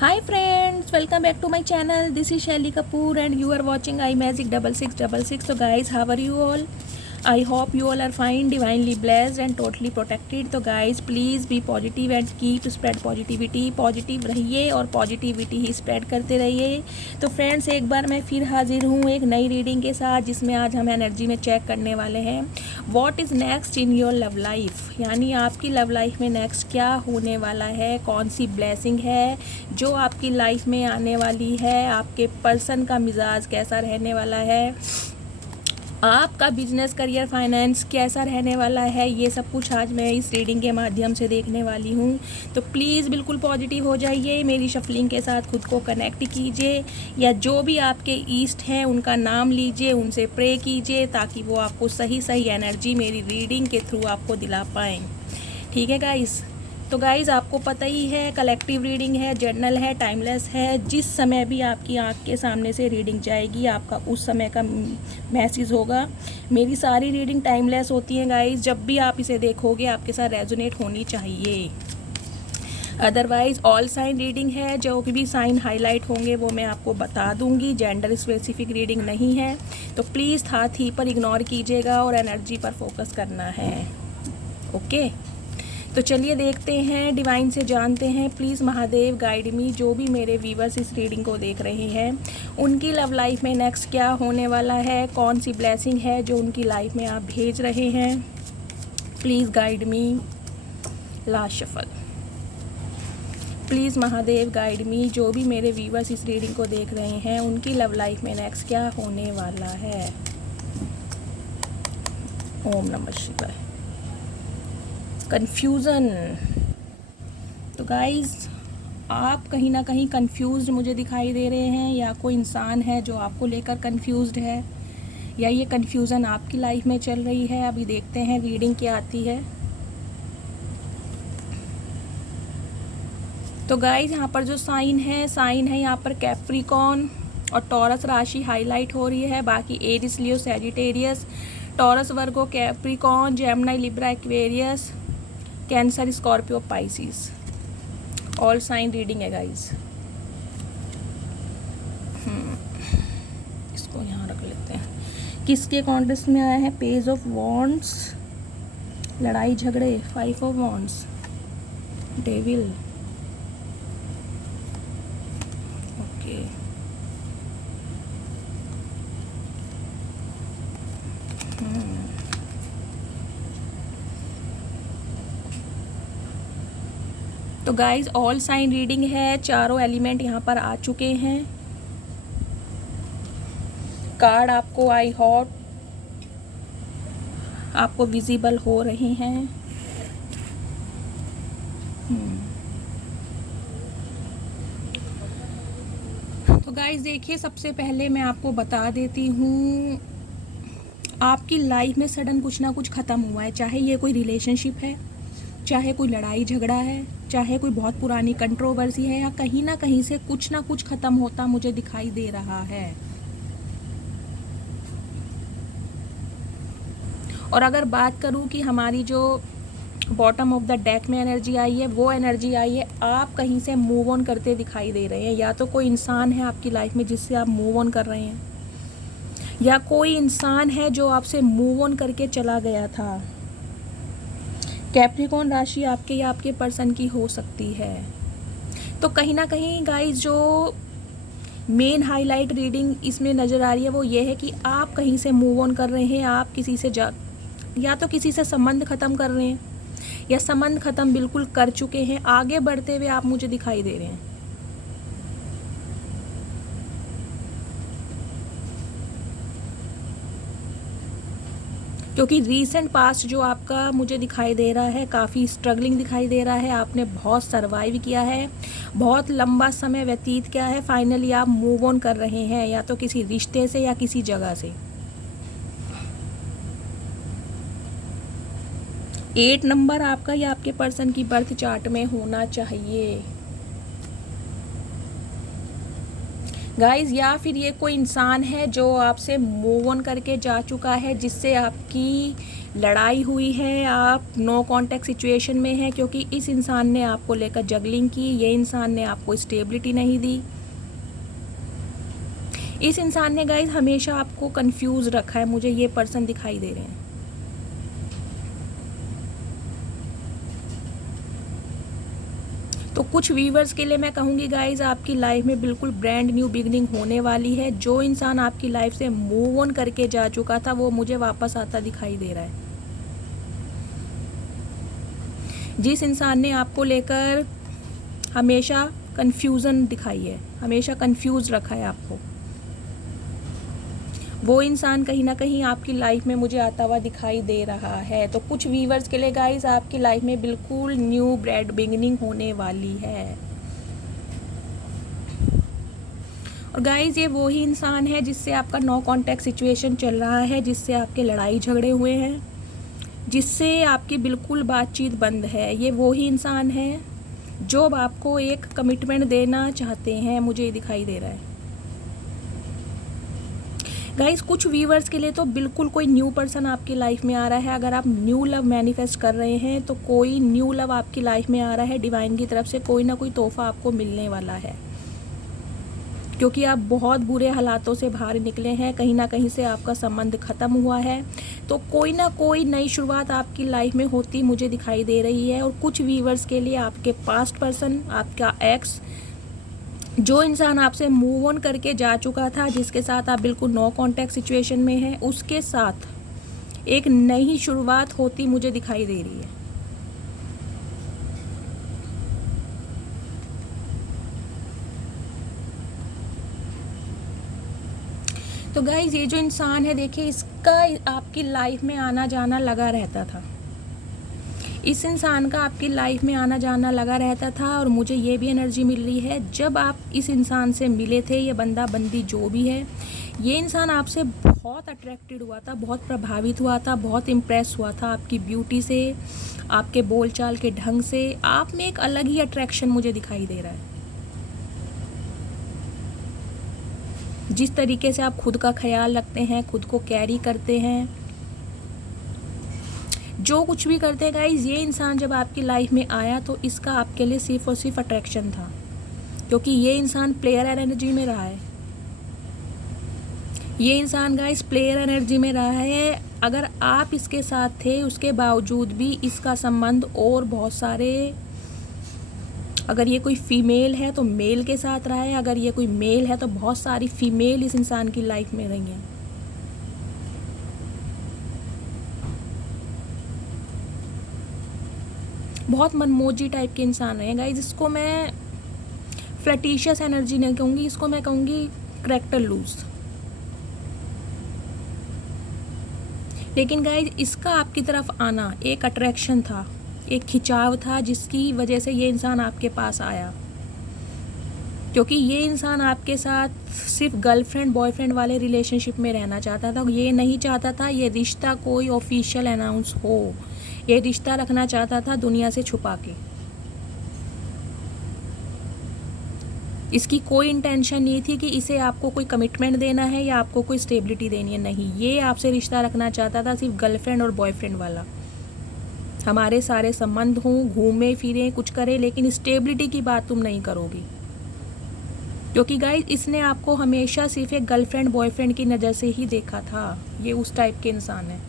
Hi friends, welcome back to my channel. This is Shelly Kapoor and you are watching iMagic 6666. So guys, how are you all? I hope you all are fine, divinely blessed and totally protected. तो guys, please be positive and keep spread positivity. Positive रहिए और positivity ही spread करते रहिए। तो friends, एक बार मैं फिर हाजिर हूँ एक नई रीडिंग के साथ, जिसमें आज हम एनर्जी में चेक करने वाले हैं what is next in your love life. यानी आपकी लव लाइफ में नेक्स्ट क्या होने वाला है, कौन सी ब्लेसिंग है जो आपकी लाइफ में आने वाली है, आपके पर्सन का मिजाज कैसा रहने वाला है, आपका बिजनेस, करियर, फाइनेंस कैसा रहने वाला है। ये सब कुछ आज मैं इस रीडिंग के माध्यम से देखने वाली हूँ। तो प्लीज़ बिल्कुल पॉजिटिव हो जाइए, मेरी शफलिंग के साथ खुद को कनेक्ट कीजिए, या जो भी आपके ईस्ट हैं उनका नाम लीजिए, उनसे प्रे कीजिए, ताकि वो आपको सही सही एनर्जी मेरी रीडिंग के थ्रू आपको दिला पाएँ। ठीक है गाइस। तो गाइज़, आपको पता ही है, कलेक्टिव रीडिंग है, जर्नल है, टाइमलेस है। जिस समय भी आपकी आंख के सामने से रीडिंग जाएगी, आपका उस समय का मैसेज होगा। मेरी सारी रीडिंग टाइमलेस होती हैं गाइज़। जब भी आप इसे देखोगे आपके साथ रेजोनेट होनी चाहिए। अदरवाइज़ ऑल साइन रीडिंग है, जो भी साइन हाईलाइट होंगे वो मैं आपको बता दूंगी। जेंडर स्पेसिफिक रीडिंग नहीं है, तो प्लीज़ था थी पर इग्नोर कीजिएगा और एनर्जी पर फोकस करना है। ओके, तो चलिए देखते हैं, डिवाइन से जानते हैं। प्लीज़ महादेव गाइड मी, जो भी मेरे व्यूवर्स इस रीडिंग को देख रहे हैं उनकी लव लाइफ में नेक्स्ट क्या होने वाला है, कौन सी ब्लेसिंग है जो उनकी लाइफ में आप भेज रहे हैं। Please guide me. Last shuffle. Please Mahadev guide me, जो भी मेरे व्यूवर्स इस रीडिंग को देख रहे हैं उनकी लव लाइफ में नेक्स्ट क्या होने वाला है। ओम नमः शिवाय। कन्फ्यूज़न। तो गाइज़, आप कहीं ना कहीं कन्फ्यूज़्ड मुझे दिखाई दे रहे हैं, या कोई इंसान है जो आपको लेकर कन्फ्यूज़्ड है, या ये कन्फ्यूज़न आपकी लाइफ में चल रही है। अभी देखते हैं रीडिंग क्या आती है। तो गाइज़, यहाँ पर जो साइन है यहाँ पर कैप्रिकॉन और टॉरस राशि हाईलाइट हो रही है। बाकी Aries, Leo, Sagittarius, Taurus, Virgo, Capricorn, Gemini, Libra, Aquarius, Cancer, Scorpio, Pisces, all sign reading है गाइज। इसको यहाँ रख लेते हैं। किसके कॉन्टेक्स्ट में आया है? पेज ऑफ वॉन्ड्स, लड़ाई झगड़े, 5 ऑफ वॉन्ड्स, डेविल। ओके, तो गाइज ऑल साइन रीडिंग है। चारों एलिमेंट यहाँ पर आ चुके हैं। कार्ड आपको आई होप आपको विजिबल हो रहे हैं। तो गाइज देखिए, सबसे पहले मैं आपको बता देती हूँ, आपकी लाइफ में सडन कुछ ना कुछ ख़त्म हुआ है। चाहे ये कोई रिलेशनशिप है, चाहे कोई लड़ाई झगड़ा है, चाहे कोई बहुत पुरानी कंट्रोवर्सी है, या कहीं ना कहीं से कुछ ना कुछ ख़त्म होता मुझे दिखाई दे रहा है। और अगर बात करूं कि हमारी जो बॉटम ऑफ द डेक में एनर्जी आई है, वो एनर्जी आई है आप कहीं से मूव ऑन करते दिखाई दे रहे हैं। या तो कोई इंसान है आपकी लाइफ में जिससे आप मूव ऑन कर रहे हैं, या कोई इंसान है जो आपसे मूव ऑन करके चला गया था। कैप्रिकॉन राशि आपके या आपके पर्सन की हो सकती है। तो कहीं ना कहीं गाइस, जो मेन हाईलाइट रीडिंग इसमें नज़र आ रही है वो ये है कि आप कहीं से मूव ऑन कर रहे हैं, आप किसी से या तो किसी से संबंध ख़त्म कर रहे हैं, या संबंध ख़त्म बिल्कुल कर चुके हैं। आगे बढ़ते हुए आप मुझे दिखाई दे रहे हैं। क्योंकि रीसेंट पास्ट जो आपका मुझे दिखाई दे रहा है, काफ़ी स्ट्रगलिंग दिखाई दे रहा है। आपने बहुत सर्वाइव किया है, बहुत लंबा समय व्यतीत किया है। फाइनली आप मूव ऑन कर रहे हैं, या तो किसी रिश्ते से या किसी जगह से। 8 नंबर आपका या आपके पर्सन की बर्थ चार्ट में होना चाहिए गाइज, या फिर ये कोई इंसान है जो आपसे मूव ऑन करके जा चुका है, जिससे आपकी लड़ाई हुई है, आप नो कांटेक्ट सिचुएशन में हैं क्योंकि इस इंसान ने आपको लेकर जगलिंग की, ये इंसान ने आपको स्टेबिलिटी नहीं दी। इस इंसान ने गाइस हमेशा आपको कंफ्यूज रखा है, मुझे ये पर्सन दिखाई दे रहे हैं। तो कुछ व्यूवर्स के लिए मैं कहूँगी गाइज, आपकी लाइफ में बिल्कुल ब्रांड न्यू बिगनिंग होने वाली है। जो इंसान आपकी लाइफ से मूव ऑन करके जा चुका था वो मुझे वापस आता दिखाई दे रहा है। जिस इंसान ने आपको लेकर हमेशा कंफ्यूजन दिखाई है, हमेशा कंफ्यूज रखा है आपको, वो इंसान कहीं ना कहीं आपकी लाइफ में मुझे आता हुआ दिखाई दे रहा है। तो कुछ व्यूवर्स के लिए गाइस आपकी लाइफ में बिल्कुल न्यू ब्रांड बिगिनिंग होने वाली है। और गाइस ये वो ही इंसान है जिससे आपका नो कांटेक्ट सिचुएशन चल रहा है, जिससे आपके लड़ाई झगड़े हुए हैं, जिससे आपकी बिल्कुल बातचीत बंद है। ये वो ही इंसान है जो आपको एक कमिटमेंट देना चाहते हैं, मुझे ये दिखाई दे रहा है। गाइस कुछ व्यूवर्स के लिए तो बिल्कुल कोई न्यू पर्सन आपकी लाइफ में आ रहा है। अगर आप न्यू लव मैनिफेस्ट कर रहे हैं तो कोई न्यू लव आपकी लाइफ में आ रहा है। डिवाइन की तरफ से कोई ना कोई तोहफा आपको मिलने वाला है, क्योंकि आप बहुत बुरे हालातों से बाहर निकले हैं, कहीं ना कहीं से आपका संबंध ख़त्म हुआ है। तो कोई ना कोई नई शुरुआत आपकी लाइफ में होती मुझे दिखाई दे रही है। और कुछ व्यूवर्स के लिए आपके पास्ट पर्सन, आपका एक्स, जो इंसान आपसे मूव ऑन करके जा चुका था, जिसके साथ आप बिल्कुल नो कांटेक्ट सिचुएशन में हैं, उसके साथ एक नई शुरुआत होती मुझे दिखाई दे रही है। तो गाइज ये जो इंसान है देखिए, इसका आपकी लाइफ में आना जाना लगा रहता था। इस इंसान का आपकी लाइफ में आना जाना लगा रहता था। और मुझे ये भी एनर्जी मिल रही है, जब आप इस इंसान से मिले थे, ये बंदा बंदी जो भी है, ये इंसान आपसे बहुत अट्रैक्टेड हुआ था, बहुत प्रभावित हुआ था, बहुत इम्प्रेस हुआ था आपकी ब्यूटी से, आपके बोलचाल के ढंग से। आप में एक अलग ही अट्रैक्शन मुझे दिखाई दे रहा है। जिस तरीके से आप खुद का ख्याल रखते हैं, खुद को कैरी करते हैं, जो कुछ भी करते हैं गाइज, ये इंसान जब आपकी लाइफ में आया तो इसका आपके लिए सिर्फ और सिर्फ अट्रैक्शन था, क्योंकि ये इंसान प्लेयर एनर्जी में रहा है। ये इंसान गाइज प्लेयर एनर्जी में रहा है। अगर आप इसके साथ थे उसके बावजूद भी इसका संबंध और बहुत सारे, अगर ये कोई फीमेल है तो मेल के साथ रहा है, अगर ये कोई मेल है तो बहुत सारी फीमेल इस इंसान की लाइफ में रही हैं। बहुत मनमोजी टाइप के इंसान रहे हैं गाइज। इसको मैं फ्लैटिशियस एनर्जी नहीं कहूँगी, इसको मैं कहूँगी करैक्टर लूज। लेकिन गाइज इसका आपकी तरफ आना एक अट्रैक्शन था, एक खिंचाव था, जिसकी वजह से ये इंसान आपके पास आया। क्योंकि ये इंसान आपके साथ सिर्फ गर्लफ्रेंड बॉयफ्रेंड वाले रिलेशनशिप में रहना चाहता था। ये नहीं चाहता था ये रिश्ता कोई ऑफिशियल अनाउंस हो, ये रिश्ता रखना चाहता था दुनिया से छुपा के। इसकी कोई इंटेंशन नहीं थी कि इसे आपको कोई कमिटमेंट देना है या आपको कोई स्टेबिलिटी देनी है, नहीं, ये आपसे रिश्ता रखना चाहता था सिर्फ गर्लफ्रेंड और बॉयफ्रेंड वाला। हमारे सारे संबंध हों, घूमे फिरे, कुछ करें, लेकिन स्टेबिलिटी की बात तुम नहीं करोगी। क्योंकि गाइस इसने आपको हमेशा सिर्फ एक गर्लफ्रेंड बॉयफ्रेंड की नज़र से ही देखा था। ये उस टाइप के इंसान है।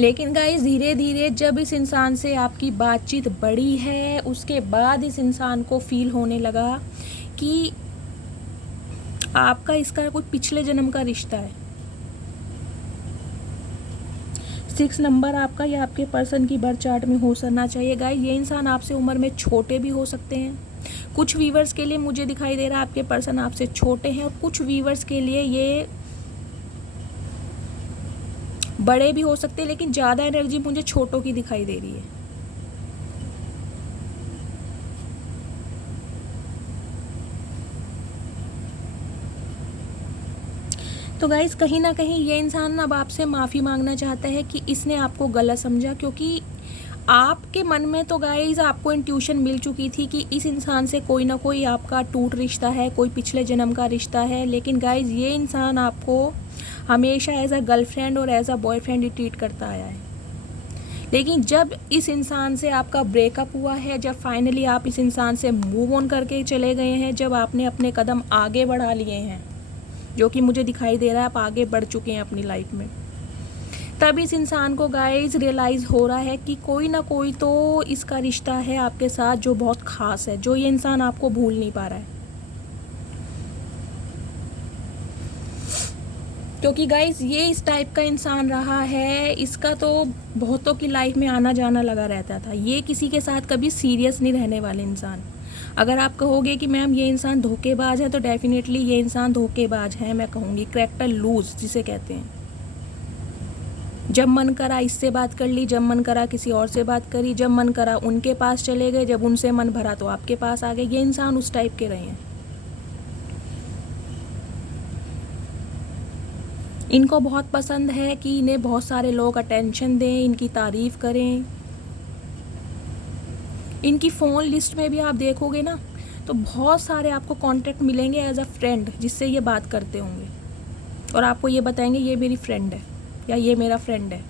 लेकिन गाइस धीरे धीरे जब इस इंसान से आपकी बातचीत बढ़ी है, उसके बाद इस इंसान को फील होने लगा कि आपका इसका कोई पिछले जन्म का रिश्ता है। 6 नंबर आपका या आपके पर्सन की बर्थ चार्ट में हो सकना चाहिए। गाइस ये इंसान आपसे उम्र में छोटे भी हो सकते हैं। कुछ व्यूवर्स के लिए मुझे दिखाई दे रहा है आपके पर्सन आपसे छोटे हैं, और कुछ व्यूवर्स के लिए ये बड़े भी हो सकते हैं, लेकिन ज़्यादा एनर्जी मुझे छोटों की दिखाई दे रही है। तो गाइस कहीं ना कहीं ये इंसान अब आपसे माफ़ी मांगना चाहता है कि इसने आपको गलत समझा। क्योंकि आपके मन में तो गाइस आपको इंट्यूशन मिल चुकी थी कि इस इंसान से कोई ना कोई आपका टूट रिश्ता है, कोई पिछले जन्म का रिश्ता है। लेकिन गाइस ये इंसान आपको हमेशा एज अ गर्लफ्रेंड और एज अ बॉयफ्रेंड ही ट्रीट करता आया है। लेकिन जब इस इंसान से आपका ब्रेकअप हुआ है, जब फाइनली आप इस इंसान से मूव ऑन करके चले गए हैं, जब आपने अपने कदम आगे बढ़ा लिए हैं, जो कि मुझे दिखाई दे रहा है आप आगे बढ़ चुके हैं अपनी लाइफ में, तब इस इंसान को गाइस रियलाइज़ हो रहा है कि कोई ना कोई तो इसका रिश्ता है आपके साथ जो बहुत ख़ास है, जो ये इंसान आपको भूल नहीं पा रहा है। क्योंकि गाइस ये इस टाइप का इंसान रहा है, इसका तो बहुतों की लाइफ में आना जाना लगा रहता था। ये किसी के साथ कभी सीरियस नहीं रहने वाले इंसान। अगर आप कहोगे कि मैम ये इंसान धोखेबाज है, तो डेफिनेटली ये इंसान धोखेबाज है। मैं कहूँगी कैरेक्टर लूज जिसे कहते हैं। जब मन करा इससे बात कर ली, जब मन करा किसी और से बात करी, जब मन करा उनके पास चले गए, जब उनसे मन भरा तो आपके पास आ गए। ये इंसान उस टाइप के रहे हैं। इनको बहुत पसंद है कि इन्हें बहुत सारे लोग अटेंशन दें, इनकी तारीफ़ करें। इनकी फ़ोन लिस्ट में भी आप देखोगे ना, तो बहुत सारे आपको कांटेक्ट मिलेंगे एज अ फ्रेंड, जिससे ये बात करते होंगे और आपको ये बताएंगे ये मेरी फ्रेंड है या ये मेरा फ्रेंड है।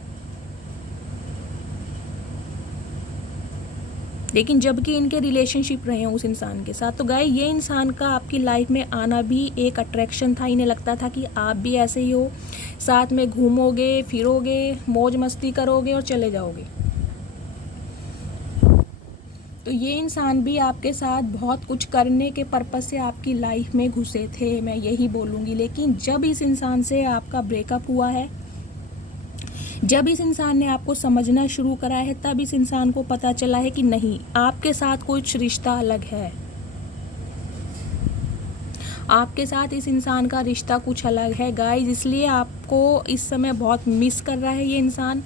लेकिन जबकि इनके रिलेशनशिप रहे हैं उस इंसान के साथ, तो गाय ये इंसान का आपकी लाइफ में आना भी एक अट्रैक्शन था। इन्हें लगता था कि आप भी ऐसे ही हो, साथ में घूमोगे फिरोगे, मौज मस्ती करोगे और चले जाओगे। तो ये इंसान भी आपके साथ बहुत कुछ करने के पर्पज़ से आपकी लाइफ में घुसे थे, मैं यही बोलूँगी। लेकिन जब इस इंसान से आपका ब्रेकअप हुआ है, जब इस इंसान ने आपको समझना शुरू करा है, तब इस इंसान को पता चला है कि नहीं, आपके साथ कुछ रिश्ता अलग है। आपके साथ इस इंसान का रिश्ता कुछ अलग है गाइस। इसलिए आपको इस समय बहुत मिस कर रहा है ये इंसान।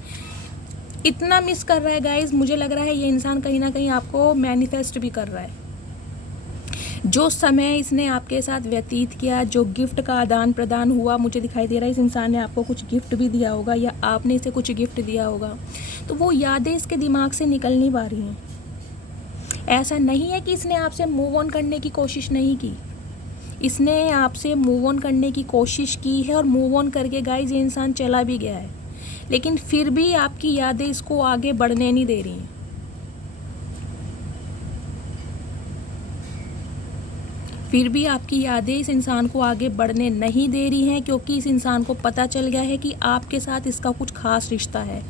इतना मिस कर रहा है गाइस, मुझे लग रहा है ये इंसान कहीं ना कहीं आपको मैनिफेस्ट भी कर रहा है। जो समय इसने आपके साथ व्यतीत किया, जो गिफ्ट का आदान प्रदान हुआ, मुझे दिखाई दे रहा है इस इंसान ने आपको कुछ गिफ्ट भी दिया होगा या आपने इसे कुछ गिफ्ट दिया होगा, तो वो यादें इसके दिमाग से निकल नहीं पा रही हैं। ऐसा नहीं है कि इसने आपसे मूव ऑन करने की कोशिश नहीं की, इसने आपसे मूव ऑन करने की कोशिश की है और मूव ऑन करके गाइस ये इंसान चला भी गया है। लेकिन फिर भी आपकी यादें इसको आगे बढ़ने नहीं दे रही हैं। फिर भी आपकी यादें इस इंसान को आगे बढ़ने नहीं दे रही हैं, क्योंकि इस इंसान को पता चल गया है कि आपके साथ इसका कुछ खास रिश्ता है।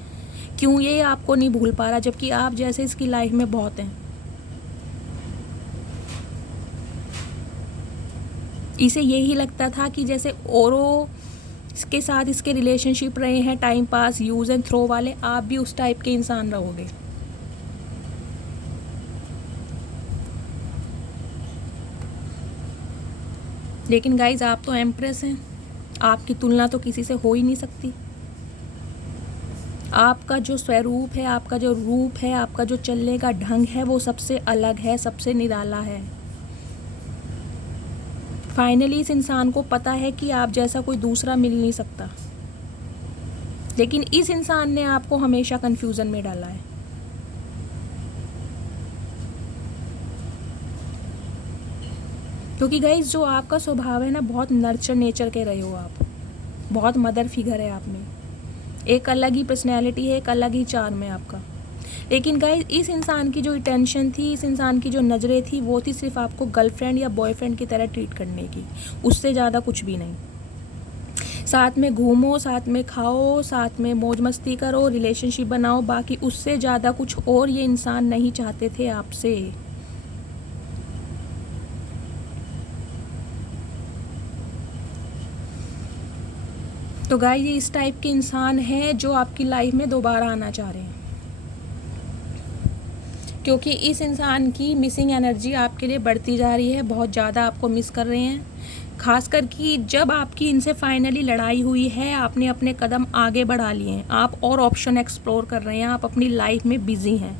क्यों ये आपको नहीं भूल पा रहा, जबकि आप जैसे इसकी लाइफ में बहुत हैं। इसे यही लगता था कि जैसे औरों के साथ इसके रिलेशनशिप रहे हैं, time pass, use and throw वाले, आप भी उस टाइप के इंसान रहोगे। लेकिन गाइज आप तो एम्प्रेस हैं, आपकी तुलना तो किसी से हो ही नहीं सकती। आपका जो स्वरूप है, आपका जो रूप है, आपका जो चलने का ढंग है, वो सबसे अलग है, सबसे निराला है। फाइनली इस इंसान को पता है कि आप जैसा कोई दूसरा मिल नहीं सकता। लेकिन इस इंसान ने आपको हमेशा कंफ्यूजन में डाला है। क्योंकि गाइस जो आपका स्वभाव है ना, बहुत नर्चर नेचर के रहे हो आप, बहुत मदर फिगर है आप में, एक अलग ही पर्सनैलिटी है, एक अलग ही चार्म है आपका। लेकिन गाइस इस इंसान की जो अटेंशन थी, इस इंसान की जो नज़रें थी, वो थी सिर्फ आपको गर्लफ्रेंड या बॉयफ्रेंड की तरह ट्रीट करने की, उससे ज़्यादा कुछ भी नहीं। साथ में घूमो, साथ में खाओ, साथ में मौज मस्ती करो, रिलेशनशिप बनाओ, बाकी उससे ज़्यादा कुछ और ये इंसान नहीं चाहते थे आपसे। तो गाइस ये इस टाइप के इंसान हैं जो आपकी लाइफ में दोबारा आना चाह रहे हैं, क्योंकि इस इंसान की मिसिंग एनर्जी आपके लिए बढ़ती जा रही है, बहुत ज़्यादा आपको मिस कर रहे हैं। खासकर कि जब आपकी इनसे फाइनली लड़ाई हुई है, आपने अपने कदम आगे बढ़ा लिए हैं, आप और ऑप्शन एक्सप्लोर कर रहे हैं, आप अपनी लाइफ में बिजी हैं,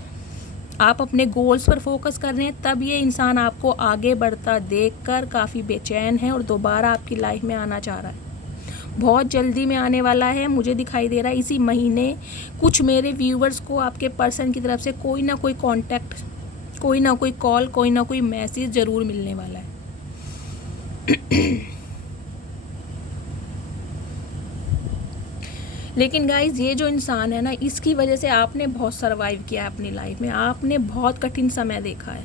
आप अपने गोल्स पर फोकस कर रहे हैं, तब ये इंसान आपको आगे बढ़ता देखकर काफ़ी बेचैन है और दोबारा आपकी लाइफ में आना चाह रहा है। बहुत जल्दी में आने वाला है, मुझे दिखाई दे रहा है इसी महीने कुछ मेरे व्यूवर्स को आपके पर्सन की तरफ से कोई ना कोई कांटेक्ट, कोई ना कोई कॉल, कोई ना कोई मैसेज ज़रूर मिलने वाला है। लेकिन गाइज ये जो इंसान है ना, इसकी वजह से आपने बहुत सर्वाइव किया है अपनी लाइफ में, आपने बहुत कठिन समय देखा है।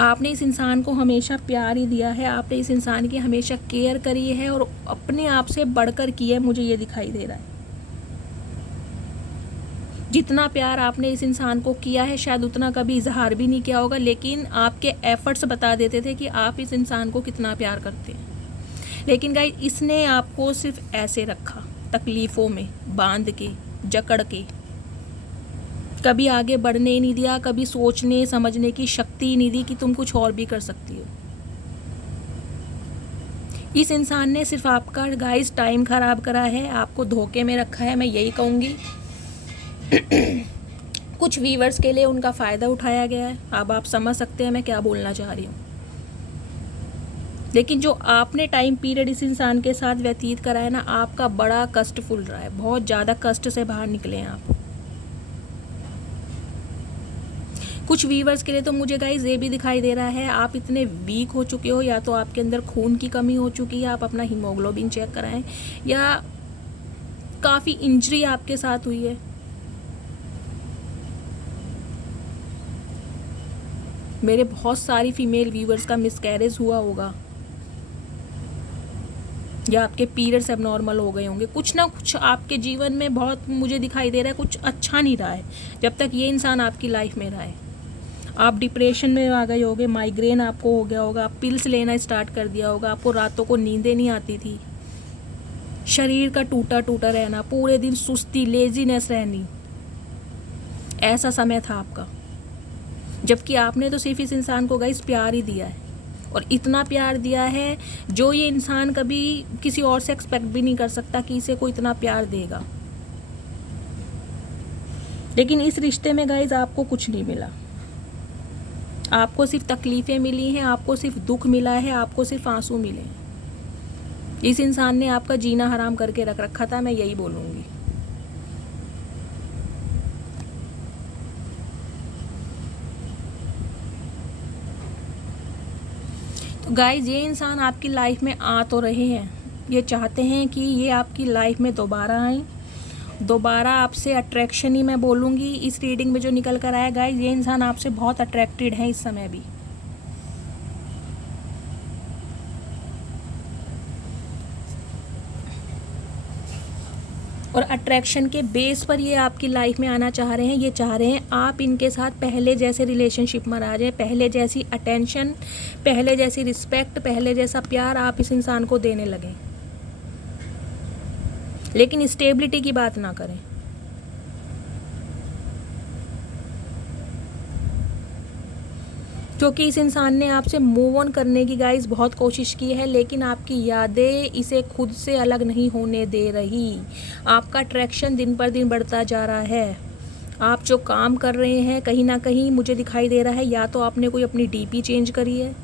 आपने इस इंसान को हमेशा प्यार ही दिया है, आपने इस इंसान की हमेशा केयर करी है और अपने आप से बढ़कर की है, मुझे ये दिखाई दे रहा है। जितना प्यार आपने इस इंसान को किया है शायद उतना कभी इजहार भी नहीं किया होगा, लेकिन आपके एफर्ट्स बता देते थे कि आप इस इंसान को कितना प्यार करते हैं। लेकिन गाइस इसने आपको सिर्फ ऐसे रखा, तकलीफ़ों में बांध के, जकड़ के, कभी आगे बढ़ने ही नहीं दिया, कभी सोचने समझने की शक्ति ही नहीं दी कि तुम कुछ और भी कर सकती हो। इस इंसान ने सिर्फ आपका गाइस टाइम ख़राब करा है, आपको धोखे में रखा है, मैं यही कहूँगी। कुछ व्यूअर्स के लिए उनका फ़ायदा उठाया गया है, अब आप समझ सकते हैं मैं क्या बोलना चाह रही हूँ। लेकिन जो आपने टाइम पीरियड इस इंसान के साथ व्यतीत करा है ना, आपका बड़ा कष्टफुल रहा है, बहुत ज़्यादा कष्ट से बाहर निकले हैं आप। कुछ व्यूअर्स के लिए तो मुझे गाइस ये भी दिखाई दे रहा है आप इतने वीक हो चुके हो, या तो आपके अंदर खून की कमी हो चुकी है, आप अपना हीमोग्लोबिन चेक कराएं, या काफ़ी इंजरी आपके साथ हुई है। मेरे बहुत सारी फीमेल व्यूअर्स का मिसकैरेज हुआ होगा, या आपके पीरियड्स एबनॉर्मल हो गए होंगे, कुछ ना कुछ आपके जीवन में बहुत मुझे दिखाई दे रहा है कुछ अच्छा नहीं रहा है जब तक ये इंसान आपकी लाइफ में रहा है। आप डिप्रेशन में आ गए होगे, माइग्रेन आपको हो गया होगा, आप पिल्स लेना स्टार्ट कर दिया होगा, आपको रातों को नींदें नहीं आती थी, शरीर का टूटा टूटा रहना, पूरे दिन सुस्ती, लेजीनेस रहनी, ऐसा समय था आपका। जबकि आपने तो सिर्फ इस इंसान को गाइस प्यार ही दिया है, और इतना प्यार दिया है जो ये इंसान कभी किसी और से एक्सपेक्ट भी नहीं कर सकता कि इसे कोई इतना प्यार देगा। लेकिन इस रिश्ते में गाइस आपको कुछ नहीं मिला, आपको सिर्फ तकलीफ़ें मिली हैं, आपको सिर्फ दुख मिला है, आपको सिर्फ आंसू मिले हैं। इस इंसान ने आपका जीना हराम करके रख रखा था, मैं यही बोलूँगी। तो गाइज ये इंसान आपकी लाइफ में आ तो रहे हैं, ये चाहते हैं कि ये आपकी लाइफ में दोबारा आए, दोबारा आपसे अट्रैक्शन ही मैं बोलूँगी इस रीडिंग में जो निकल कर आया। गाइज ये इंसान आपसे बहुत अट्रैक्टेड है इस समय भी, और अट्रैक्शन के बेस पर ये आपकी लाइफ में आना चाह रहे हैं। ये चाह रहे हैं आप इनके साथ पहले जैसे रिलेशनशिप में आ जाए, पहले जैसी अटेंशन, पहले जैसी रिस्पेक्ट, पहले जैसा प्यार आप इस इंसान को देने लगें, लेकिन स्टेबिलिटी की बात ना करें। क्योंकि इस इंसान ने आपसे मूव ऑन करने की गाइस बहुत कोशिश की है, लेकिन आपकी यादें इसे खुद से अलग नहीं होने दे रही। आपका अट्रैक्शन दिन पर दिन बढ़ता जा रहा है। आप जो काम कर रहे हैं कहीं ना कहीं मुझे दिखाई दे रहा है, या तो आपने कोई अपनी डीपी चेंज करी है,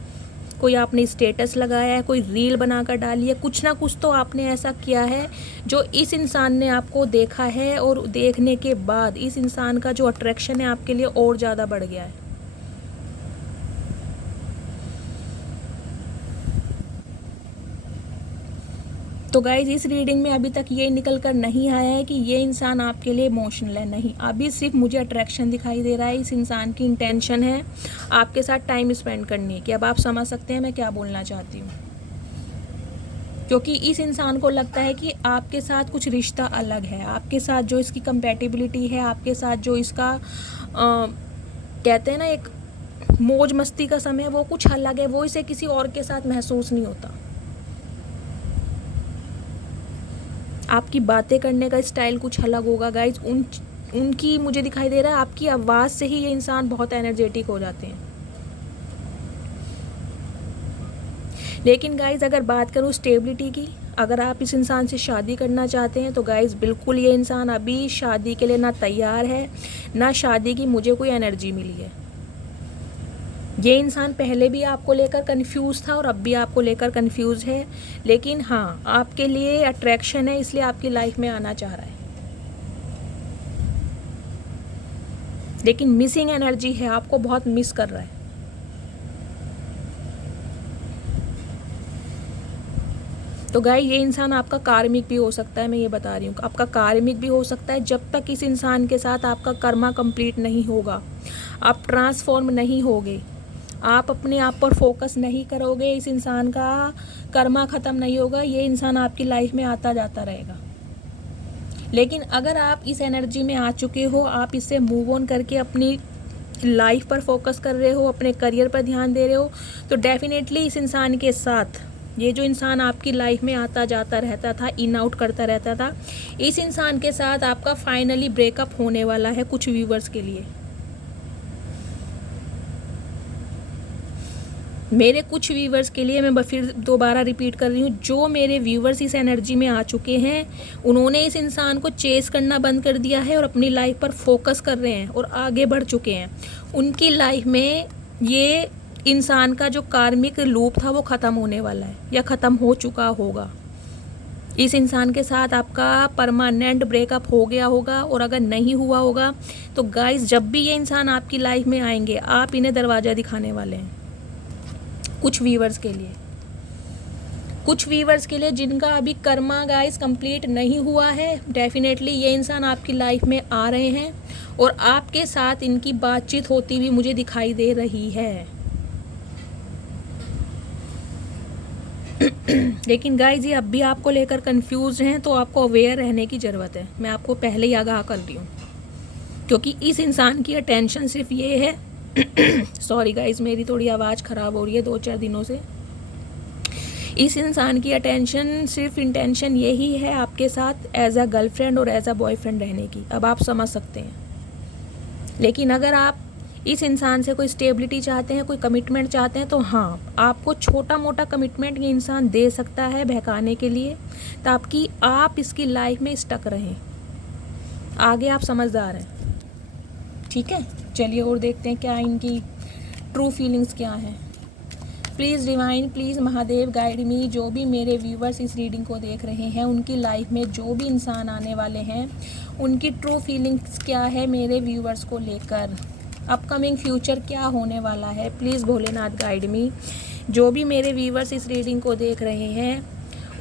कोई आपने स्टेटस लगाया है, कोई रील बनाकर डाली है, कुछ ना कुछ तो आपने ऐसा किया है जो इस इंसान ने आपको देखा है, और देखने के बाद इस इंसान का जो अट्रैक्शन है आपके लिए और ज़्यादा बढ़ गया है। तो गाइज इस रीडिंग में अभी तक ये निकल कर नहीं आया है कि ये इंसान आपके लिए इमोशनल है, नहीं, अभी सिर्फ मुझे अट्रैक्शन दिखाई दे रहा है। इस इंसान की इंटेंशन है आपके साथ टाइम स्पेंड करने की। अब आप समझ सकते हैं मैं क्या बोलना चाहती हूँ, क्योंकि इस इंसान को लगता है कि आपके साथ कुछ रिश्ता अलग है, आपके साथ जो इसकी कंपेटिबिलिटी है, आपके साथ जो इसका कहते हैं ना एक मौज मस्ती का समय, वो कुछ अलग है, वो इसे किसी और के साथ महसूस नहीं होता। आपकी बातें करने का स्टाइल कुछ अलग होगा गाइज, उनकी मुझे दिखाई दे रहा है आपकी आवाज़ से ही ये इंसान बहुत एनर्जेटिक हो जाते हैं। लेकिन गाइज अगर बात करूँ स्टेबिलिटी की, अगर आप इस इंसान से शादी करना चाहते हैं तो गाइज बिल्कुल ये इंसान अभी शादी के लिए ना तैयार है, ना शादी की मुझे कोई एनर्जी मिली है। ये इंसान पहले भी आपको लेकर कंफ्यूज था और अब भी आपको लेकर कंफ्यूज है, लेकिन हाँ आपके लिए अट्रैक्शन है, इसलिए आपकी लाइफ में आना चाह रहा है। लेकिन मिसिंग एनर्जी है, आपको बहुत मिस कर रहा है। तो तो गाइस ये इंसान आपका कार्मिक भी हो सकता है, मैं ये बता रही हूँ, आपका कार्मिक भी हो सकता है। जब तक इस इंसान के साथ आपका कर्मा कंप्लीट नहीं होगा, आप ट्रांसफॉर्म नहीं होगे, आप अपने आप पर फोकस नहीं करोगे, इस इंसान का कर्मा ख़त्म नहीं होगा, ये इंसान आपकी लाइफ में आता जाता रहेगा। लेकिन अगर आप इस एनर्जी में आ चुके हो, आप इससे मूव ऑन करके अपनी लाइफ पर फोकस कर रहे हो, अपने करियर पर ध्यान दे रहे हो, तो डेफिनेटली इस इंसान के साथ, ये जो इंसान आपकी लाइफ में आता जाता रहता था, इन आउट करता रहता था, इस इंसान के साथ आपका फाइनली ब्रेकअप होने वाला है कुछ व्यूवर्स के लिए। मेरे कुछ व्यूवर्स के लिए, मैं फिर दोबारा रिपीट कर रही हूँ, जो मेरे व्यूवर्स इस एनर्जी में आ चुके हैं, उन्होंने इस इंसान को चेस करना बंद कर दिया है और अपनी लाइफ पर फोकस कर रहे हैं और आगे बढ़ चुके हैं। उनकी लाइफ में ये इंसान का जो कार्मिक लूप था वो ख़त्म होने वाला है या ख़त्म हो चुका होगा। इस इंसान के साथ आपका परमानेंट ब्रेकअप हो गया होगा, और अगर नहीं हुआ होगा तो गाइस, जब भी ये इंसान आपकी लाइफ में आएंगे, आप इन्हें दरवाज़ा दिखाने वाले हैं। कुछ व्यूवर्स के लिए, कुछ व्यूवर्स के लिए जिनका अभी कर्मा गाइस कंप्लीट नहीं हुआ है, डेफिनेटली ये इंसान आपकी लाइफ में आ रहे हैं और आपके साथ इनकी बातचीत होती हुई मुझे दिखाई दे रही है। लेकिन गाइस ये अब भी आपको लेकर कंफ्यूज हैं, तो आपको अवेयर रहने की ज़रूरत है। मैं आपको पहले ही आगाह कर रही हूँ, क्योंकि इस इंसान की अटेंशन सिर्फ ये है सॉरी गाइस, मेरी थोड़ी आवाज़ ख़राब हो रही है 2-4 दिनों से। इस इंसान की अटेंशन, सिर्फ इंटेंशन यही है आपके साथ एज अ गर्लफ्रेंड और एज अ बॉयफ्रेंड रहने की। अब आप समझ सकते हैं। लेकिन अगर आप इस इंसान से कोई स्टेबिलिटी चाहते हैं, कोई कमिटमेंट चाहते हैं, तो हाँ, आपको छोटा मोटा कमिटमेंट ये इंसान दे सकता है बहकाने के लिए, ताकि आप इसकी लाइफ में स्टक रहें। आगे आप समझदार हैं, ठीक है। चलिए और देखते हैं क्या इनकी ट्रू फीलिंग्स क्या हैं। Please divine, please Mahadev guide me. जो भी मेरे व्यूवर्स इस रीडिंग को देख रहे हैं, उनकी लाइफ में जो भी इंसान आने वाले हैं, उनकी ट्रू फीलिंग्स क्या है मेरे व्यूवर्स को लेकर, अपकमिंग फ्यूचर क्या होने वाला है। Please Bholenath guide me. जो भी मेरे व्यूवर्स इस रीडिंग को देख रहे हैं,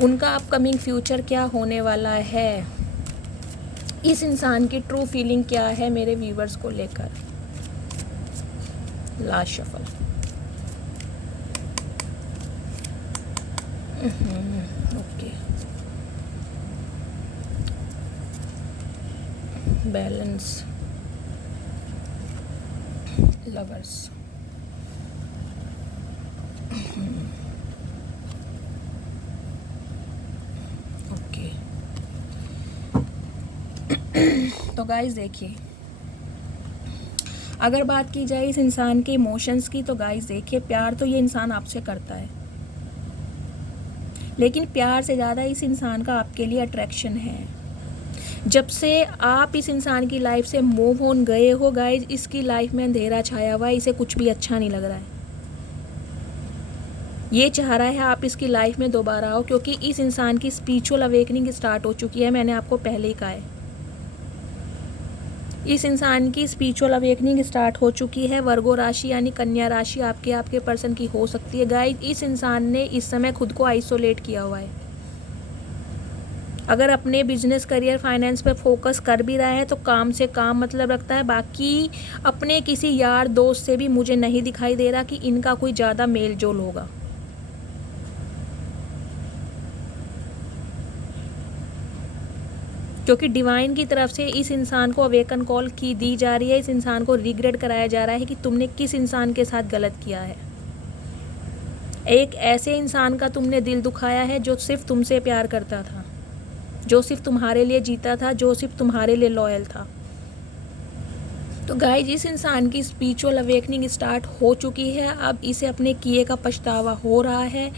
उनका अपकमिंग फ्यूचर क्या होने वाला है, इस इंसान की ट्रू फीलिंग क्या है मेरे व्यूवर्स को लेकर। Last shuffle. Okay, balance, lovers, okay. तो गाइस देखिए, अगर बात की जाए इस इंसान के इमोशंस की, तो गाइस देखिए, प्यार तो ये इंसान आपसे करता है, लेकिन प्यार से ज़्यादा इस इंसान का आपके लिए अट्रैक्शन है। जब से आप इस इंसान की लाइफ से मूव ऑन गए हो गाइस, इसकी लाइफ में अंधेरा छाया हुआ है, इसे कुछ भी अच्छा नहीं लग रहा है। ये चाह रहा है आप इसकी लाइफ में दोबारा आओ, क्योंकि इस इंसान की स्पिरिचुअल अवेकनिंग स्टार्ट हो चुकी है। मैंने आपको पहले ही कहा है, इस इंसान की स्पिरिचुअल अवेकनिंग स्टार्ट हो चुकी है। वर्गो राशि यानी कन्या राशि आपके पर्सन की हो सकती है गाइस। इस इंसान ने इस समय खुद को आइसोलेट किया हुआ है। अगर अपने बिजनेस, करियर, फाइनेंस पे फोकस कर भी रहा है, तो काम से काम मतलब रखता है। बाकी अपने किसी यार दोस्त से भी मुझे नहीं दिखाई दे रहा कि इनका कोई ज़्यादा मेल जोल होगा। क्योंकि डिवाइन की तरफ से इस इंसान को अवेकन कॉल की दी जा रही है। इस इंसान को रिग्रेट कराया जा रहा है कि तुमने किस इंसान के साथ गलत किया है। एक ऐसे इंसान का तुमने दिल दुखाया है जो सिर्फ तुमसे प्यार करता था, जो सिर्फ तुम्हारे लिए जीता था, जो सिर्फ तुम्हारे लिए लॉयल था। तो गाइस, इस इंसान की स्पिरिचुअल अवेकनिंग स्टार्ट हो चुकी है। अब इसे अपने किए का पछतावा हो रहा है।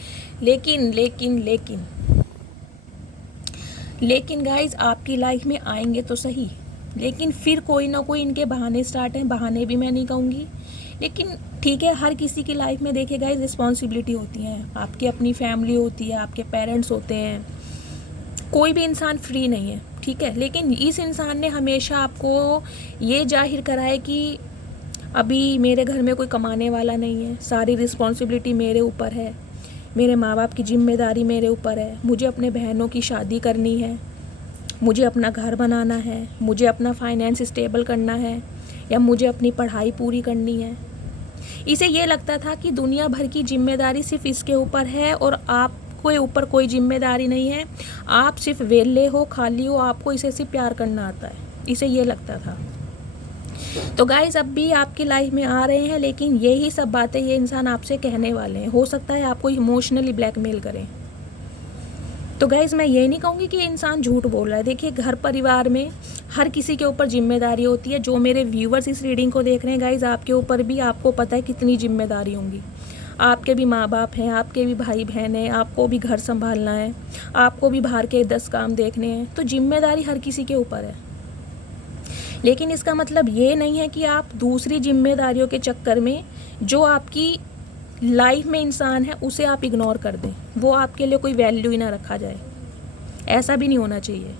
लेकिन गाइस, आपकी लाइफ में आएंगे तो सही, लेकिन फिर कोई ना कोई इनके बहाने स्टार्ट हैं। बहाने भी मैं नहीं कहूँगी, लेकिन ठीक है, हर किसी की लाइफ में देखिए गाइस रिस्पॉन्सिबिलिटी होती है। आपकी अपनी फैमिली होती है, आपके पेरेंट्स होते हैं, कोई भी इंसान फ्री नहीं है, ठीक है। लेकिन इस इंसान ने हमेशा आपको ये जाहिर करा है कि अभी मेरे घर में कोई कमाने वाला नहीं है, सारी रिस्पॉन्सिबिलिटी मेरे ऊपर है। मेरे माँ बाप की जिम्मेदारी मेरे ऊपर है, मुझे अपने बहनों की शादी करनी है, मुझे अपना घर बनाना है, मुझे अपना फाइनेंस स्टेबल करना है, या मुझे अपनी पढ़ाई पूरी करनी है। इसे ये लगता था कि दुनिया भर की जिम्मेदारी सिर्फ इसके ऊपर है और आपके ऊपर कोई जिम्मेदारी नहीं है, आप सिर्फ वेले हो, खाली हो, आपको इसे सिर्फ प्यार करना आता है, इसे ये लगता था। तो गाइज़ अब भी आपकी लाइफ में आ रहे हैं, लेकिन यही सब बातें ये इंसान आपसे कहने वाले हैं। हो सकता है आपको इमोशनली ब्लैकमेल करें। तो गाइज़ मैं ये नहीं कहूँगी कि ये इंसान झूठ बोल रहा है। देखिए, घर परिवार में हर किसी के ऊपर जिम्मेदारी होती है। जो मेरे व्यूवर्स इस रीडिंग को देख रहे हैं गाइज़, आपके ऊपर भी आपको पता है कितनी जिम्मेदारी होंगी। आपके भी माँ बाप हैं, आपके भी भाई बहन हैं, आपको भी घर संभालना है, आपको भी बाहर के 10 काम देखने हैं। तो जिम्मेदारी हर किसी के ऊपर है, लेकिन इसका मतलब ये नहीं है कि आप दूसरी जिम्मेदारियों के चक्कर में जो आपकी लाइफ में इंसान है उसे आप इग्नोर कर दें, वो आपके लिए कोई वैल्यू ही ना रखा जाए। ऐसा भी नहीं होना चाहिए।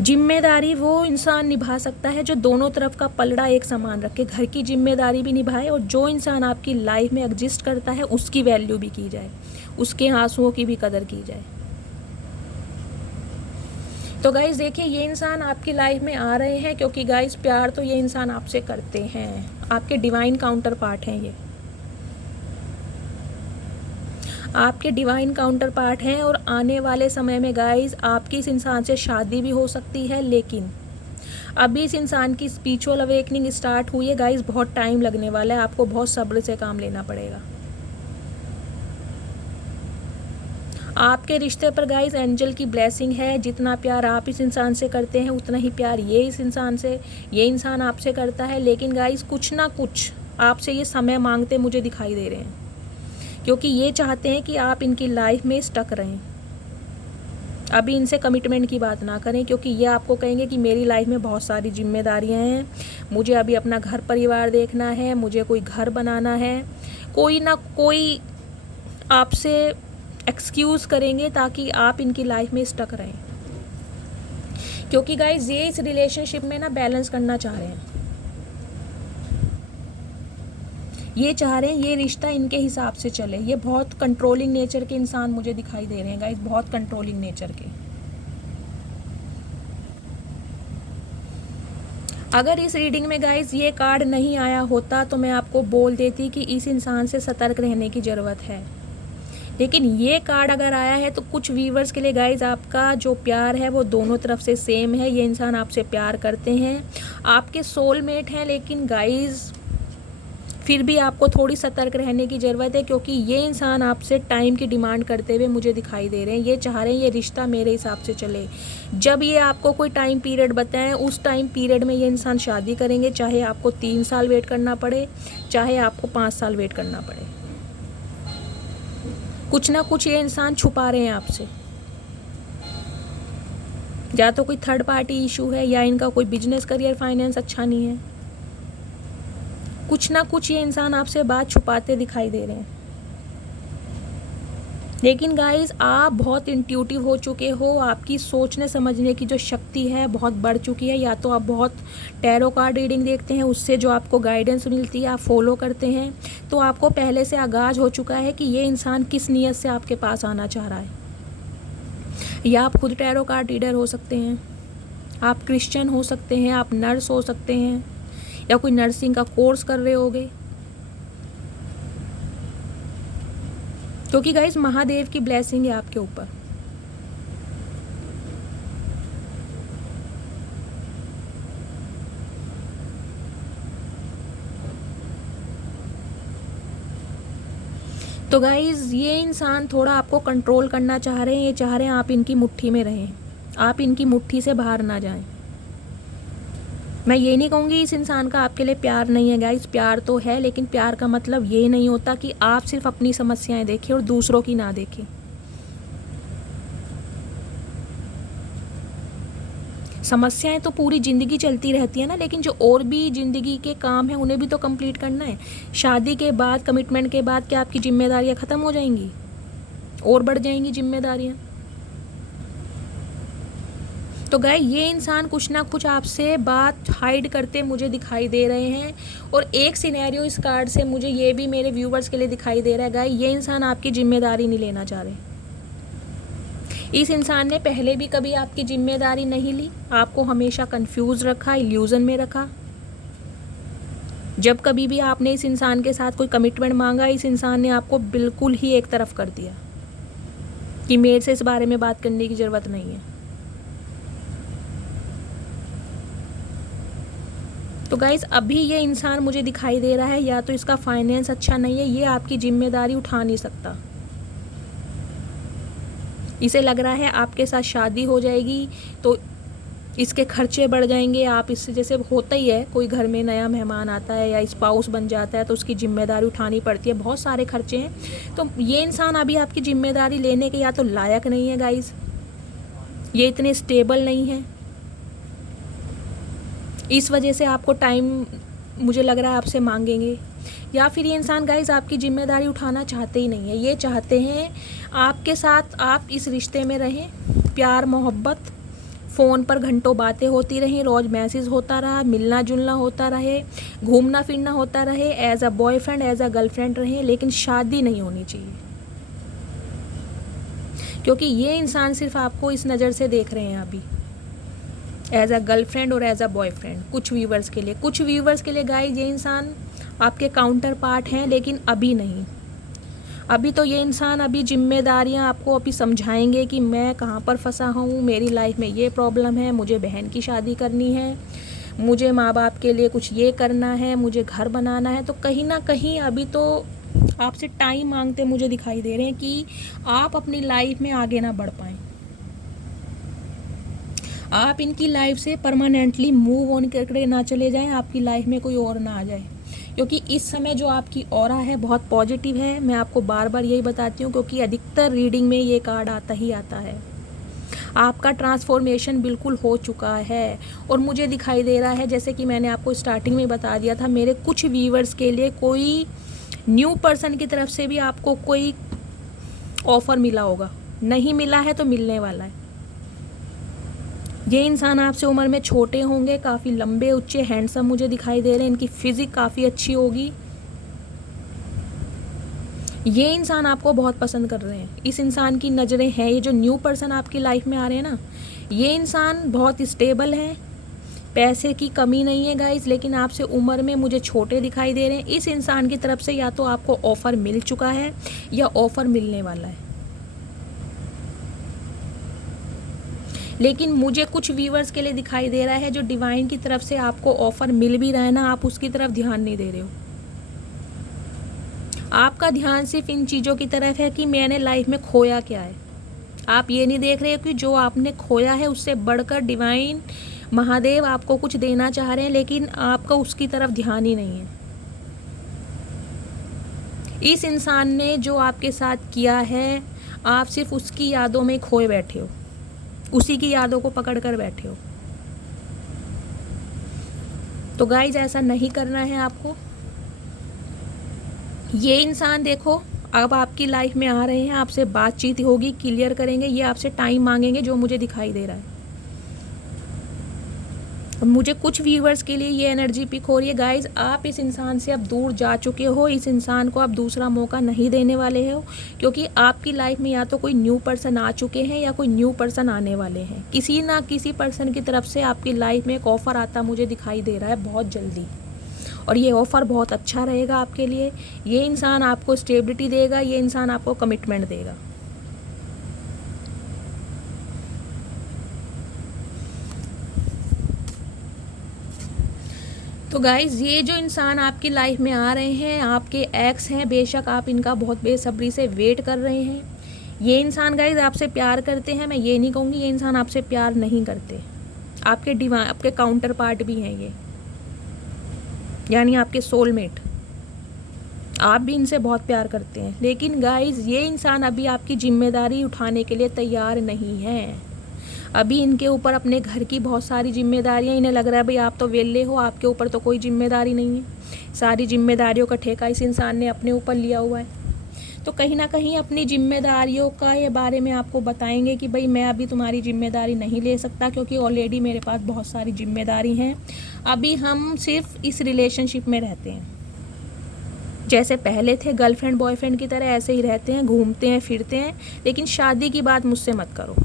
जिम्मेदारी वो इंसान निभा सकता है जो दोनों तरफ का पलड़ा एक समान रखे, घर की जिम्मेदारी भी निभाए और जो इंसान आपकी लाइफ में एग्जिस्ट करता है उसकी वैल्यू भी की जाए, उसके आंसुओं की भी कदर की जाए। तो गाइज़ देखिए, ये इंसान आपकी लाइफ में आ रहे हैं क्योंकि गाइज़ प्यार तो ये इंसान आपसे करते हैं, आपके डिवाइन काउंटर पार्ट हैं। ये आपके डिवाइन काउंटर पार्ट हैं और आने वाले समय में गाइज़ आपकी इस इंसान से शादी भी हो सकती है। लेकिन अभी इस इंसान की स्पिरिचुअल अवेकनिंग स्टार्ट हुई है गाइज़, बहुत टाइम लगने वाला है, आपको बहुत सब्र से काम लेना पड़ेगा। आपके रिश्ते पर गाइज़ एंजल की ब्लेसिंग है। जितना प्यार आप इस इंसान से करते हैं उतना ही प्यार ये इंसान आपसे करता है। लेकिन गाइज़ कुछ ना कुछ आपसे ये समय मांगते मुझे दिखाई दे रहे हैं, क्योंकि ये चाहते हैं कि आप इनकी लाइफ में स्टक रहें। अभी इनसे कमिटमेंट की बात ना करें, क्योंकि ये आपको कहेंगे कि मेरी लाइफ में बहुत सारी जिम्मेदारियां हैं, मुझे अभी अपना घर परिवार देखना है, मुझे कोई घर बनाना है। कोई ना कोई आपसे एक्सक्यूज़ करेंगे ताकि आप इनकी लाइफ में स्टक रहें, क्योंकि गाइज ये इस रिलेशनशिप में ना बैलेंस करना चाह रहे हैं। ये चाह रहे हैं ये रिश्ता इनके हिसाब से चले। ये बहुत कंट्रोलिंग नेचर के इंसान मुझे दिखाई दे रहे हैं गाइज, बहुत कंट्रोलिंग नेचर के। अगर इस रीडिंग में गाइज ये कार्ड नहीं आया होता तो मैं आपको बोल देती कि इस इंसान से सतर्क रहने की ज़रूरत है। लेकिन ये कार्ड अगर आया है तो कुछ व्यूवर्स के लिए गाइज आपका जो प्यार है वो दोनों तरफ से सेम है। ये इंसान आपसे प्यार करते हैं, आपके सोलमेट हैं, लेकिन गाइज फिर भी आपको थोड़ी सतर्क रहने की ज़रूरत है, क्योंकि ये इंसान आपसे टाइम की डिमांड करते हुए मुझे दिखाई दे रहे हैं। ये चाह रहे हैं ये रिश्ता मेरे हिसाब से चले। जब ये आपको कोई टाइम पीरियड बताएं, उस टाइम पीरियड में ये इंसान शादी करेंगे, चाहे आपको 3 साल वेट करना पड़े, चाहे आपको 5 साल वेट करना पड़े। कुछ ना कुछ ये इंसान छुपा रहे हैं आपसे। या तो कोई थर्ड पार्टी इशू है, या इनका कोई बिजनेस करियर फाइनेंस अच्छा नहीं है। कुछ ना कुछ ये इंसान आपसे बात छुपाते दिखाई दे रहे हैं। लेकिन गाइज आप बहुत इंट्यूटिव हो चुके हो, आपकी सोचने समझने की जो शक्ति है बहुत बढ़ चुकी है। या तो आप बहुत टैरो कार्ड रीडिंग देखते हैं, उससे जो आपको गाइडेंस मिलती है आप फॉलो करते हैं, तो आपको पहले से आगाज हो चुका है कि ये इंसान किस नीयत से आपके पास आना चाह रहा है। या आप खुद टैरो कार्ड रीडर हो सकते हैं, आप क्रिश्चियन हो सकते हैं, आप नर्स हो सकते हैं, या कोई नर्सिंग का कोर्स कर रहे होगे, क्योंकि गाइज महादेव की ब्लेसिंग है आपके ऊपर। तो गाइज ये इंसान थोड़ा आपको कंट्रोल करना चाह रहे हैं। ये चाह रहे हैं आप इनकी मुट्ठी में रहें, आप इनकी मुट्ठी से बाहर ना जाएं। मैं ये नहीं कहूँगी इस इंसान का आपके लिए प्यार नहीं है गाइज, प्यार तो है, लेकिन प्यार का मतलब ये नहीं होता कि आप सिर्फ अपनी समस्याएं देखें और दूसरों की ना देखें। समस्याएं तो पूरी ज़िंदगी चलती रहती है ना, लेकिन जो और भी ज़िंदगी के काम हैं उन्हें भी तो कंप्लीट करना है। शादी के बाद, कमिटमेंट के बाद क्या आपकी जिम्मेदारियां ख़त्म हो जाएंगी और बढ़ जाएंगी जिम्मेदारियां? तो गाइस ये इंसान कुछ ना कुछ आपसे बात हाइड करते मुझे दिखाई दे रहे हैं। और एक सिनेरियो इस कार्ड से मुझे ये भी मेरे व्यूवर्स के लिए दिखाई दे रहा है गाइस, ये इंसान आपकी जिम्मेदारी नहीं लेना चाह रहे। इस इंसान ने पहले भी कभी आपकी जिम्मेदारी नहीं ली, आपको हमेशा कंफ्यूज रखा, इल्यूजन में रखा। जब कभी भी आपने इस इंसान के साथ कोई कमिटमेंट मांगा, इस इंसान ने आपको बिल्कुल ही एक तरफ कर दिया कि मेरे से इस बारे में बात करने की ज़रूरत नहीं है। तो गाइज़ अभी ये इंसान मुझे दिखाई दे रहा है, या तो इसका फाइनेंस अच्छा नहीं है, ये आपकी जिम्मेदारी उठा नहीं सकता। इसे लग रहा है आपके साथ शादी हो जाएगी तो इसके खर्चे बढ़ जाएंगे। आप इससे, जैसे होता ही है, कोई घर में नया मेहमान आता है या स्पाउस बन जाता है तो उसकी जिम्मेदारी उठानी पड़ती है, बहुत सारे खर्चे हैं। तो ये इंसान अभी आपकी जिम्मेदारी लेने के या तो लायक नहीं है गाइस, ये इतने स्टेबल नहीं है, इस वजह से आपको टाइम मुझे लग रहा है आपसे मांगेंगे। या फिर ये इंसान गाइस आपकी जिम्मेदारी उठाना चाहते ही नहीं है, ये चाहते हैं आपके साथ आप इस रिश्ते में रहें, प्यार मोहब्बत, फ़ोन पर घंटों बातें होती रहें, रोज़ मैसेज होता रहा, मिलना जुलना होता रहे, घूमना फिरना होता रहे, as a boyfriend as a girlfriend रहें, लेकिन शादी नहीं होनी चाहिए। क्योंकि ये इंसान सिर्फ आपको इस नज़र से देख रहे हैं अभी, एज अ गर्लफ्रेंड और एज अ बॉयफ्रेंड। कुछ व्यूवर्स के लिए गाइस ये इंसान आपके काउंटर पार्ट हैं, लेकिन अभी नहीं। अभी तो ये इंसान अभी जिम्मेदारियां आपको अभी समझाएंगे कि मैं कहाँ पर फंसा हूँ, मेरी लाइफ में ये प्रॉब्लम है, मुझे बहन की शादी करनी है, मुझे माँ बाप के लिए कुछ ये करना है, मुझे घर बनाना है। तो कहीं ना कहीं अभी तो आपसे टाइम मांगते मुझे दिखाई दे रहे हैं कि आप अपनी लाइफ में आगे ना बढ़ पाएँ, आप इनकी लाइफ से परमानेंटली मूव ऑन करके ना चले जाएं, आपकी लाइफ में कोई और ना आ जाए। क्योंकि इस समय जो आपकी ऑरा है बहुत पॉजिटिव है, मैं आपको बार बार यही बताती हूँ, क्योंकि अधिकतर रीडिंग में ये कार्ड आता ही आता है। आपका ट्रांसफॉर्मेशन बिल्कुल हो चुका है और मुझे दिखाई दे रहा है, जैसे कि मैंने आपको स्टार्टिंग में बता दिया था, मेरे कुछ व्यूवर्स के लिए कोई न्यू पर्सन की तरफ से भी आपको कोई ऑफ़र मिला होगा, नहीं मिला है तो मिलने वाला है। ये इंसान आपसे उम्र में छोटे होंगे, काफ़ी लंबे ऊंचे हैंडसम मुझे दिखाई दे रहे हैं, इनकी फिजिक काफ़ी अच्छी होगी। ये इंसान आपको बहुत पसंद कर रहे हैं, इस इंसान की नज़रें हैं, ये जो न्यू पर्सन आपकी लाइफ में आ रहे हैं ना, ये इंसान बहुत स्टेबल है, पैसे की कमी नहीं है गाइस, लेकिन आपसे उम्र में मुझे छोटे दिखाई दे रहे हैं। इस इंसान की तरफ से या तो आपको ऑफ़र मिल चुका है या ऑफ़र मिलने वाला है। लेकिन मुझे कुछ व्यूवर्स के लिए दिखाई दे रहा है, जो डिवाइन की तरफ से आपको ऑफ़र मिल भी रहा है ना, आप उसकी तरफ ध्यान नहीं दे रहे हो। आपका ध्यान सिर्फ इन चीज़ों की तरफ है कि मैंने लाइफ में खोया क्या है। आप ये नहीं देख रहे हो कि जो आपने खोया है उससे बढ़कर डिवाइन महादेव आपको कुछ देना चाह रहे हैं, लेकिन आपका उसकी तरफ ध्यान ही नहीं है। इस इंसान ने जो आपके साथ किया है, आप सिर्फ उसकी यादों में खोए बैठे हो, उसी की यादों को पकड़ कर बैठे हो। तो गाइज ऐसा नहीं करना है आपको। ये इंसान देखो अब आपकी लाइफ में आ रहे हैं, आपसे बातचीत होगी, क्लियर करेंगे, ये आपसे टाइम मांगेंगे, जो मुझे दिखाई दे रहा है। मुझे कुछ व्यूवर्स के लिए ये एनर्जी पिक हो रही है गाइज, आप इस इंसान से अब दूर जा चुके हो, इस इंसान को आप दूसरा मौका नहीं देने वाले हो, क्योंकि आपकी लाइफ में या तो कोई न्यू पर्सन आ चुके हैं या कोई न्यू पर्सन आने वाले हैं। किसी ना किसी पर्सन की तरफ से आपकी लाइफ में एक ऑफ़र आता मुझे दिखाई दे रहा है बहुत जल्दी, और ये ऑफ़र बहुत अच्छा रहेगा आपके लिए। ये इंसान आपको स्टेबिलिटी देगा, ये इंसान आपको कमिटमेंट देगा। तो गाइज़ ये जो इंसान आपकी लाइफ में आ रहे हैं, आपके एक्स हैं, बेशक आप इनका बहुत बेसब्री से वेट कर रहे हैं। ये इंसान गाइज़ आपसे प्यार करते हैं, मैं ये नहीं कहूँगी ये इंसान आपसे प्यार नहीं करते। आपके डिवाइन, आपके काउंटर पार्ट भी हैं ये, यानी आपके सोलमेट। आप भी इनसे बहुत प्यार करते हैं, लेकिन गाइज़ ये इंसान अभी आपकी जिम्मेदारी उठाने के लिए तैयार नहीं है। अभी इनके ऊपर अपने घर की बहुत सारी जिम्मेदारियां, इन्हें लग रहा है भाई आप तो वेले हो, आपके ऊपर तो कोई जिम्मेदारी नहीं है। सारी जिम्मेदारियों का ठेका इस इंसान ने अपने ऊपर लिया हुआ है। तो कहीं ना कहीं अपनी जिम्मेदारियों का ये बारे में आपको बताएंगे कि भाई मैं अभी तुम्हारी जिम्मेदारी नहीं ले सकता, क्योंकि ऑलरेडी मेरे पास बहुत सारी जिम्मेदारी हैं। अभी हम सिर्फ इस रिलेशनशिप में रहते हैं, जैसे पहले थे गर्लफ्रेंड बॉयफ्रेंड की तरह ऐसे ही रहते हैं, घूमते हैं फिरते हैं, लेकिन शादी की बात मुझसे मत करो।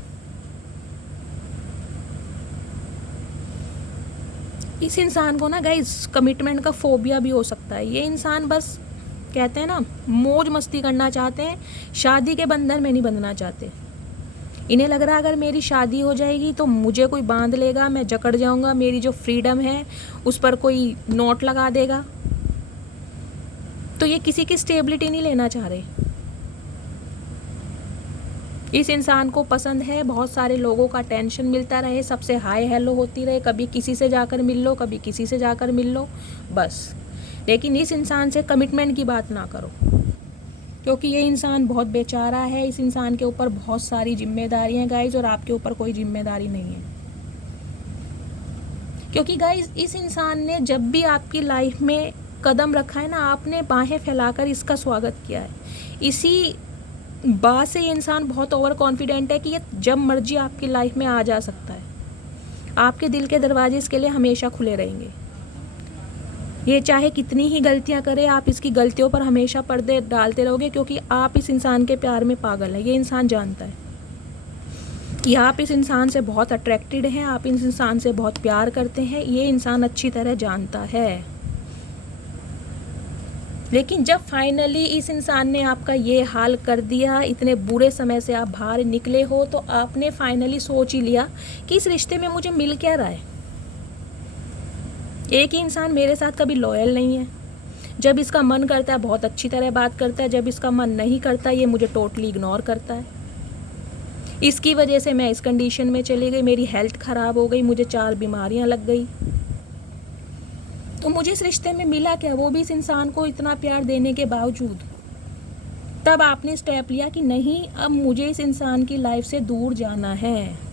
इस इंसान को ना गाइस कमिटमेंट का फोबिया भी हो सकता है। ये इंसान बस कहते हैं ना मौज मस्ती करना चाहते हैं, शादी के बंधन में नहीं बंधना चाहते। इन्हें लग रहा है अगर मेरी शादी हो जाएगी तो मुझे कोई बांध लेगा, मैं जकड़ जाऊंगा, मेरी जो फ्रीडम है उस पर कोई नोट लगा देगा। तो ये किसी की स्टेबिलिटी नहीं लेना चाह रहे। इस इंसान को पसंद है बहुत सारे लोगों का टेंशन मिलता रहे, सबसे हाय हेलो होती रहे, कभी किसी से जाकर मिल लो, कभी किसी से जाकर मिल लो, बस। लेकिन इस इंसान से कमिटमेंट की बात ना करो, क्योंकि ये इंसान बहुत बेचारा है। इस इंसान के ऊपर बहुत सारी जिम्मेदारियां हैं गाइज, और आपके ऊपर कोई जिम्मेदारी नहीं है। क्योंकि गाइज इस इंसान ने जब भी आपकी लाइफ में कदम रखा है ना, आपने बाहें फैलाकर इसका स्वागत किया है। इसी बात से ये इंसान बहुत ओवर कॉन्फिडेंट है कि ये जब मर्जी आपकी लाइफ में आ जा सकता है। आपके दिल के दरवाजे इसके लिए हमेशा खुले रहेंगे। ये चाहे कितनी ही गलतियां करे, आप इसकी गलतियों पर हमेशा पर्दे डालते रहोगे, क्योंकि आप इस इंसान के प्यार में पागल हैं। ये इंसान जानता है कि आप इस इंसान से बहुत अट्रैक्टेड हैं, आप इस इंसान से बहुत प्यार करते हैं। ये इंसान अच्छी तरह जानता है। लेकिन जब फाइनली इस इंसान ने आपका ये हाल कर दिया, इतने बुरे समय से आप बाहर निकले हो, तो आपने फाइनली सोच ही लिया कि इस रिश्ते में मुझे मिल क्या रहा है। एक ही इंसान मेरे साथ कभी लॉयल नहीं है। जब इसका मन करता है बहुत अच्छी तरह बात करता है, जब इसका मन नहीं करता ये मुझे टोटली इग्नोर करता है। इसकी वजह से मैं इस कंडीशन में चली गई, मेरी हेल्थ ख़राब हो गई, मुझे 4 बीमारियां लग गई। तो मुझे इस रिश्ते में मिला क्या, वो भी इस इंसान को इतना प्यार देने के बावजूद। तब आपने स्टेप लिया कि नहीं, अब मुझे इस इंसान की लाइफ से दूर जाना है।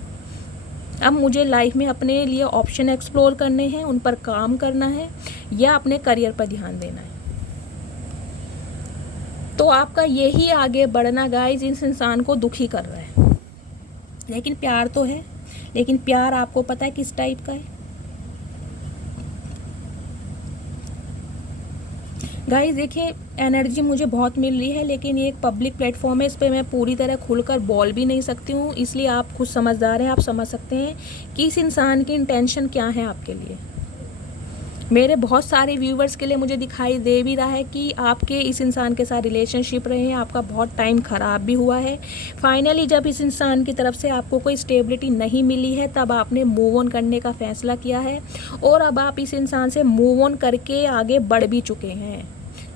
अब मुझे लाइफ में अपने लिए ऑप्शन एक्सप्लोर करने हैं, उन पर काम करना है, या अपने करियर पर ध्यान देना है। तो आपका यही आगे बढ़ना गाइस इस इंसान को दुखी कर रहा है। लेकिन प्यार तो है, लेकिन प्यार आपको पता है किस टाइप का है गाइस। देखिए एनर्जी मुझे बहुत मिल रही है, लेकिन ये एक पब्लिक प्लेटफॉर्म है, इस पर मैं पूरी तरह खुलकर बोल भी नहीं सकती हूँ, इसलिए आप खुद समझदार हैं, आप समझ सकते हैं कि इस इंसान की इंटेंशन क्या है आपके लिए। मेरे बहुत सारे व्यूवर्स के लिए मुझे दिखाई दे भी रहा है कि आपके इस इंसान के साथ रिलेशनशिप रहे हैं, आपका बहुत टाइम ख़राब भी हुआ है। फाइनली जब इस इंसान की तरफ से आपको कोई स्टेबिलिटी नहीं मिली है, तब आपने मूव ऑन करने का फ़ैसला किया है, और अब आप इस इंसान से मूव ऑन करके आगे बढ़ भी चुके हैं।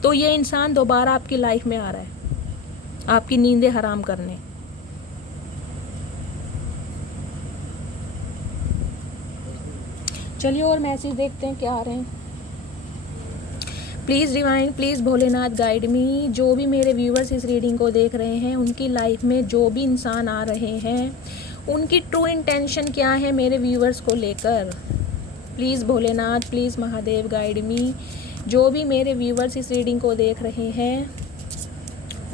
तो ये इंसान दोबारा आपकी लाइफ में आ रहा है, आपकी नींदें हराम करने। चलिए और मैसेज देखते हैं क्या आ रहे हैं। Please divine, please Bholenath guide me. जो भी मेरे व्यूवर्स इस रीडिंग को देख रहे हैं, उनकी लाइफ में जो भी इंसान आ रहे हैं, उनकी ट्रू इंटेंशन क्या है मेरे व्यूवर्स को लेकर। Please Bholenath, please Mahadev guide me. जो भी मेरे व्यूवर्स इस रीडिंग को देख रहे हैं,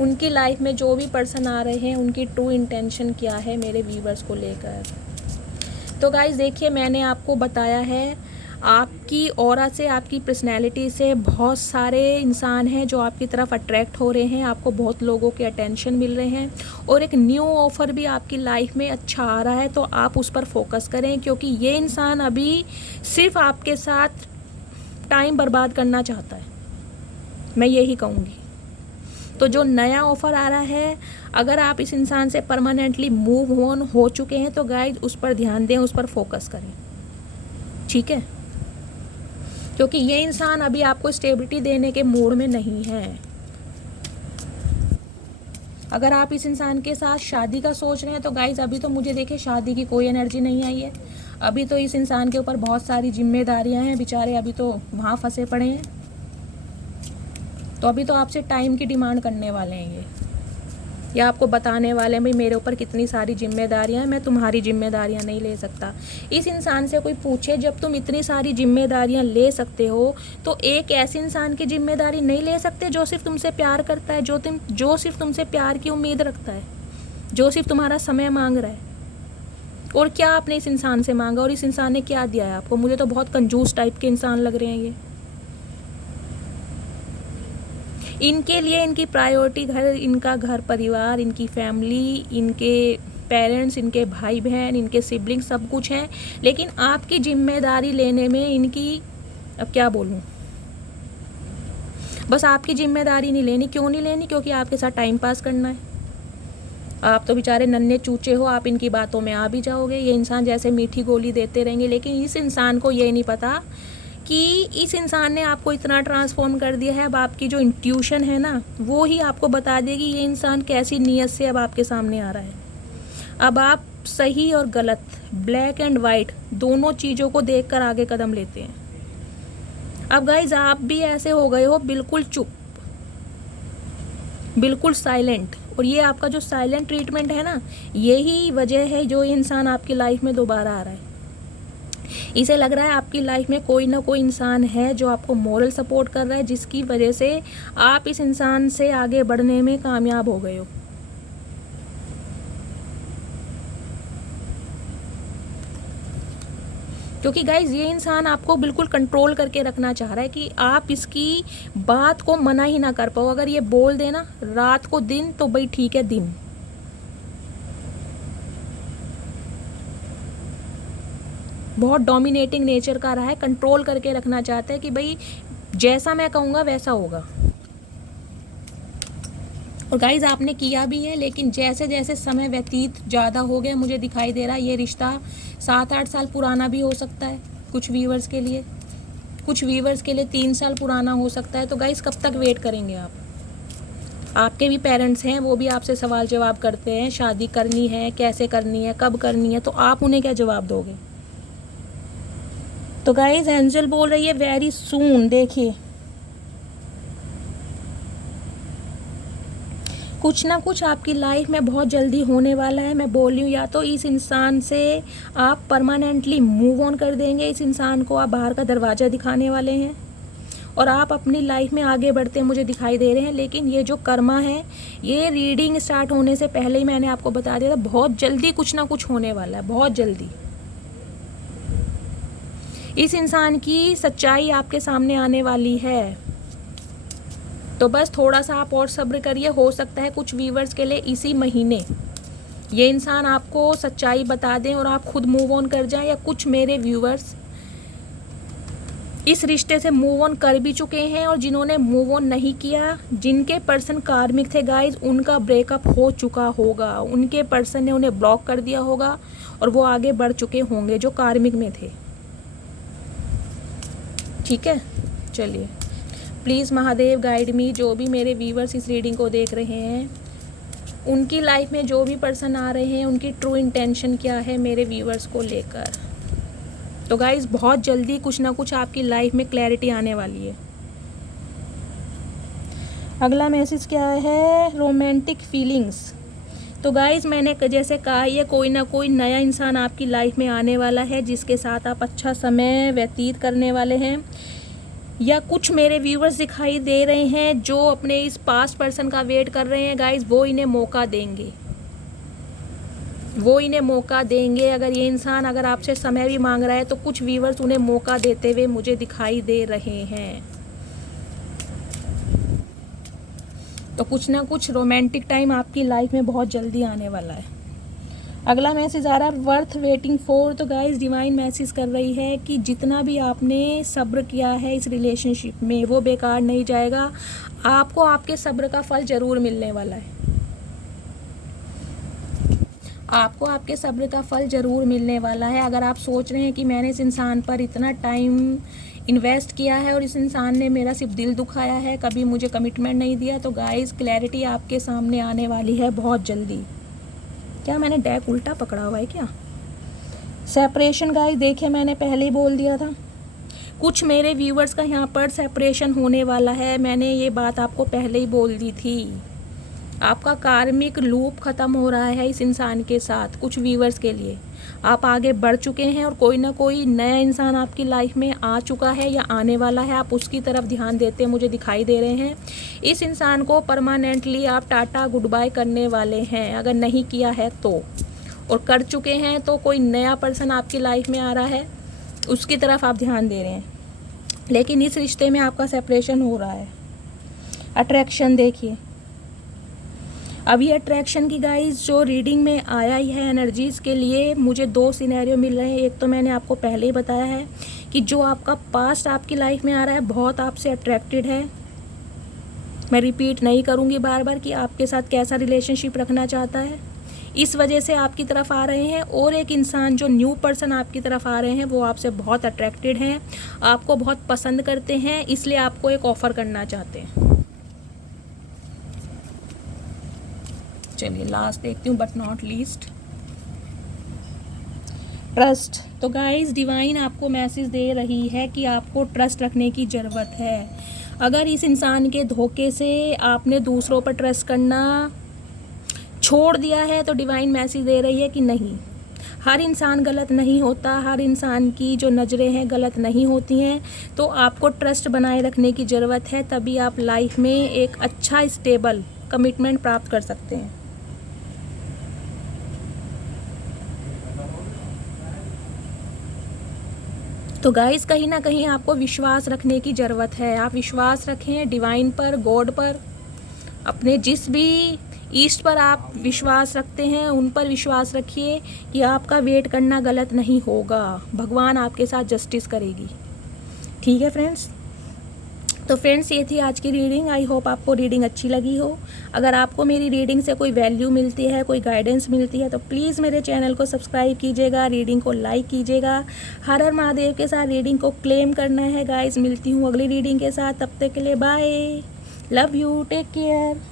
उनकी लाइफ में जो भी पर्सन आ रहे हैं, उनकी ट्रू इंटेंशन क्या है मेरे व्यूवर्स को लेकर। तो गाइस देखिए, मैंने आपको बताया है, आपकी ऑरा से, आपकी पर्सनैलिटी से बहुत सारे इंसान हैं जो आपकी तरफ अट्रैक्ट हो रहे हैं, आपको बहुत लोगों के अटेंशन मिल रहे हैं, और एक न्यू ऑफ़र भी आपकी लाइफ में अच्छा आ रहा है। तो आप उस पर फोकस करें, क्योंकि ये इंसान अभी सिर्फ आपके साथ टाइम बर्बाद करना चाहता है, मैं यही कहूँगी। तो जो नया ऑफ़र आ रहा है, अगर आप इस इंसान से परमानेंटली मूव ऑन हो चुके हैं, तो गाइज उस पर ध्यान दें, उस पर फोकस करें, ठीक है। क्योंकि ये इंसान अभी आपको स्टेबिलिटी देने के मूड में नहीं है। अगर आप इस इंसान के साथ शादी का सोच रहे हैं, तो गाइज अभी तो मुझे देखे शादी की कोई एनर्जी नहीं आई है। अभी तो इस इंसान के ऊपर बहुत सारी जिम्मेदारियां हैं, बेचारे अभी तो वहाँ फंसे पड़े हैं। तो अभी तो आपसे टाइम की डिमांड करने वाले हैं ये। या आपको बताने वाले हैं भाई मेरे ऊपर कितनी सारी जिम्मेदारियां हैं, मैं तुम्हारी जिम्मेदारियां नहीं ले सकता। इस इंसान से कोई पूछे जब तुम इतनी सारी जिम्मेदारियां ले सकते हो तो एक ऐसे इंसान की जिम्मेदारी नहीं ले सकते जो सिर्फ तुमसे प्यार करता है, जो सिर्फ तुमसे प्यार की उम्मीद रखता है, जो सिर्फ तुम्हारा समय मांग रहा है। और क्या आपने इस इंसान से मांगा और इस इंसान ने क्या दिया है आपको? मुझे तो बहुत कंजूस टाइप के इंसान लग रहे हैं ये। इनके लिए इनकी प्रायोरिटी इनका घर परिवार, इनकी फैमिली, इनके पेरेंट्स, इनके भाई बहन, इनके सिबलिंग्स सब कुछ हैं, लेकिन आपकी जिम्मेदारी लेने में इनकी, अब क्या बोलूँ, बस आपकी जिम्मेदारी नहीं लेनी। क्यों नहीं लेनी? क्योंकि आपके साथ टाइम पास करना है। आप तो बेचारे नन्हे चूचे हो, आप इनकी बातों में आ भी जाओगे। ये इंसान जैसे मीठी गोली देते रहेंगे, लेकिन इस इंसान को ये नहीं पता कि इस इंसान ने आपको इतना ट्रांसफॉर्म कर दिया है। अब आपकी जो इंट्यूशन है ना, वो ही आपको बता देगी ये इंसान कैसी नीयत से अब आपके सामने आ रहा है। अब आप सही और गलत, ब्लैक एंड वाइट दोनों चीज़ों को देखकर आगे कदम लेते हैं। अब गाइज आप भी ऐसे हो गए हो, बिल्कुल चुप, बिल्कुल साइलेंट। और ये आपका जो साइलेंट ट्रीटमेंट है ना, यही वजह है जो इंसान आपकी लाइफ में दोबारा आ रहा है। इसे लग रहा है आपकी लाइफ में कोई ना कोई इंसान है जो आपको मोरल सपोर्ट कर रहा है, जिसकी वजह से आप इस इंसान से आगे बढ़ने में कामयाब हो गए हो। क्योंकि गाइज ये इंसान आपको बिल्कुल कंट्रोल करके रखना चाह रहा है कि आप इसकी बात को मना ही ना कर पाओ। अगर ये बोल देना रात को दिन, तो भाई ठीक है दिन। बहुत डोमिनेटिंग नेचर का रहा है, कंट्रोल करके रखना चाहता है कि भाई जैसा मैं कहूँगा वैसा होगा। और गाइज आपने किया भी है, लेकिन जैसे जैसे समय व्यतीत ज़्यादा हो गया, मुझे दिखाई दे रहा है ये रिश्ता 7-8 साल पुराना भी हो सकता है कुछ व्यूवर्स के लिए, कुछ व्यूवर्स के लिए 3 साल पुराना हो सकता है। तो गाइज कब तक वेट करेंगे आप? आपके भी पेरेंट्स हैं, वो भी आपसे सवाल जवाब करते हैं, शादी करनी है, कैसे करनी है, कब करनी है, तो आप उन्हें क्या जवाब दोगे? तो गाइज एंजल बोल रही है वेरी सून। देखिए कुछ ना कुछ आपकी लाइफ में बहुत जल्दी होने वाला है। मैं बोल रही हूँ, या तो इस इंसान से आप परमानेंटली मूव ऑन कर देंगे, इस इंसान को आप बाहर का दरवाज़ा दिखाने वाले हैं और आप अपनी लाइफ में आगे बढ़ते मुझे दिखाई दे रहे हैं। लेकिन ये जो कर्मा है, ये रीडिंग स्टार्ट होने से पहले ही मैंने आपको बता दिया था, बहुत जल्दी कुछ ना कुछ होने वाला है, बहुत जल्दी। इस इंसान की सच्चाई आपके सामने आने वाली है, तो बस थोड़ा सा आप और सब्र करिए। हो सकता है कुछ व्यूवर्स के लिए इसी महीने ये इंसान आपको सच्चाई बता दें और आप खुद मूव ऑन कर जाएं, या कुछ मेरे व्यूवर्स इस रिश्ते से मूव ऑन कर भी चुके हैं, और जिन्होंने मूव ऑन नहीं किया, जिनके पर्सन कार्मिक थे गाइज, उनका ब्रेकअप हो चुका होगा, उनके पर्सन ने उन्हें ब्लॉक कर दिया होगा और वो आगे बढ़ चुके होंगे जो कार्मिक में थे। ठीक है, चलिए प्लीज़ महादेव गाइड मी। जो भी मेरे व्यूवर्स इस रीडिंग को देख रहे हैं, उनकी लाइफ में जो भी पर्सन आ रहे हैं, उनकी ट्रू इंटेंशन क्या है मेरे व्यूवर्स को लेकर। तो गाइज बहुत जल्दी कुछ ना कुछ आपकी लाइफ में क्लैरिटी आने वाली है। अगला मैसेज क्या है? Romantic feelings. तो गाइज मैंने जैसे कहा, ये कोई ना कोई नया इंसान आपकी लाइफ में आने वाला है, जिसके साथ आप अच्छा समय व्यतीत करने वाले हैं। या कुछ मेरे व्यूवर्स दिखाई दे रहे हैं जो अपने इस पास्ट पर्सन का वेट कर रहे हैं गाइज, वो इन्हें मौका देंगे, वो इन्हें मौका देंगे। अगर ये इंसान अगर आपसे समय भी मांग रहा है, तो कुछ व्यूवर्स उन्हें मौका देते हुए मुझे दिखाई दे रहे हैं। तो कुछ ना कुछ रोमांटिक टाइम आपकी लाइफ में बहुत जल्दी आने वाला है। अगला मैसेज आ रहा है वर्थ वेटिंग फॉर। तो गाइस डिवाइन मैसेज कर रही है कि जितना भी आपने सब्र किया है इस रिलेशनशिप में, वो बेकार नहीं जाएगा। आपको आपके सब्र का फल ज़रूर मिलने वाला है, आपको आपके सब्र का फल ज़रूर मिलने वाला है। अगर आप सोच रहे हैं कि मैंने इस इंसान पर इतना टाइम इन्वेस्ट किया है और इस इंसान ने मेरा सिर्फ दिल दुखाया है, कभी मुझे कमिटमेंट नहीं दिया, तो गाइस क्लैरिटी आपके सामने आने वाली है बहुत जल्दी। क्या मैंने डेक उल्टा पकड़ा हुआ है क्या? सेपरेशन गाइस, देखिए मैंने पहले ही बोल दिया था, कुछ मेरे व्यूवर्स का यहाँ पर सेपरेशन होने वाला है। मैंने ये बात आपको पहले ही बोल दी थी। आपका कार्मिक लूप ख़त्म हो रहा है इस इंसान के साथ। कुछ व्यूवर्स के लिए आप आगे बढ़ चुके हैं और कोई ना कोई नया इंसान आपकी लाइफ में आ चुका है या आने वाला है, आप उसकी तरफ ध्यान देते मुझे दिखाई दे रहे हैं। इस इंसान को परमानेंटली आप टाटा गुड बाय करने वाले हैं, अगर नहीं किया है तो, और कर चुके हैं तो कोई नया पर्सन आपकी लाइफ में आ रहा है, उसकी तरफ आप ध्यान दे रहे हैं। लेकिन इस रिश्ते में आपका सेपरेशन हो रहा है। अट्रैक्शन देखिए, अभी अट्रैक्शन की गाइस जो रीडिंग में आया ही है एनर्जीज़ के लिए, मुझे 2 सिनेरियो मिल रहे हैं। एक तो मैंने आपको पहले ही बताया है कि जो आपका पास्ट आपकी लाइफ में आ रहा है बहुत आपसे अट्रैक्टेड है। मैं रिपीट नहीं करूँगी बार बार कि आपके साथ कैसा रिलेशनशिप रखना चाहता है, इस वजह से आपकी तरफ आ रहे हैं। और एक इंसान जो न्यू पर्सन आपकी तरफ आ रहे हैं वो आपसे बहुत अट्रैक्टेड हैं, आपको बहुत पसंद करते हैं, इसलिए आपको एक ऑफ़र करना चाहते हैं। चलिए लास्ट देखती हूँ बट नॉट लीस्ट, ट्रस्ट। तो गाइस डिवाइन आपको मैसेज दे रही है कि आपको ट्रस्ट रखने की ज़रूरत है। अगर इस इंसान के धोखे से आपने दूसरों पर ट्रस्ट करना छोड़ दिया है तो डिवाइन मैसेज दे रही है कि नहीं, हर इंसान गलत नहीं होता, हर इंसान की जो नज़रें हैं गलत नहीं होती हैं। तो आपको ट्रस्ट बनाए रखने की ज़रूरत है, तभी आप लाइफ में एक अच्छा स्टेबल कमिटमेंट प्राप्त कर सकते हैं। तो गाइस कहीं ना कहीं आपको विश्वास रखने की ज़रूरत है। आप विश्वास रखें डिवाइन पर, गॉड पर, अपने जिस भी ईस्ट पर आप विश्वास रखते हैं उन पर विश्वास रखिए कि आपका वेट करना गलत नहीं होगा, भगवान आपके साथ जस्टिस करेगी। ठीक है फ्रेंड्स, तो फ्रेंड्स ये थी आज की रीडिंग। आई होप आपको रीडिंग अच्छी लगी हो। अगर आपको मेरी रीडिंग से कोई वैल्यू मिलती है, कोई गाइडेंस मिलती है तो प्लीज़ मेरे चैनल को सब्सक्राइब कीजिएगा, रीडिंग को लाइक कीजिएगा। हर हर महादेव के साथ रीडिंग को क्लेम करना है गाइस। मिलती हूँ अगली रीडिंग के साथ, तब तक के लिए bye, love you, take care.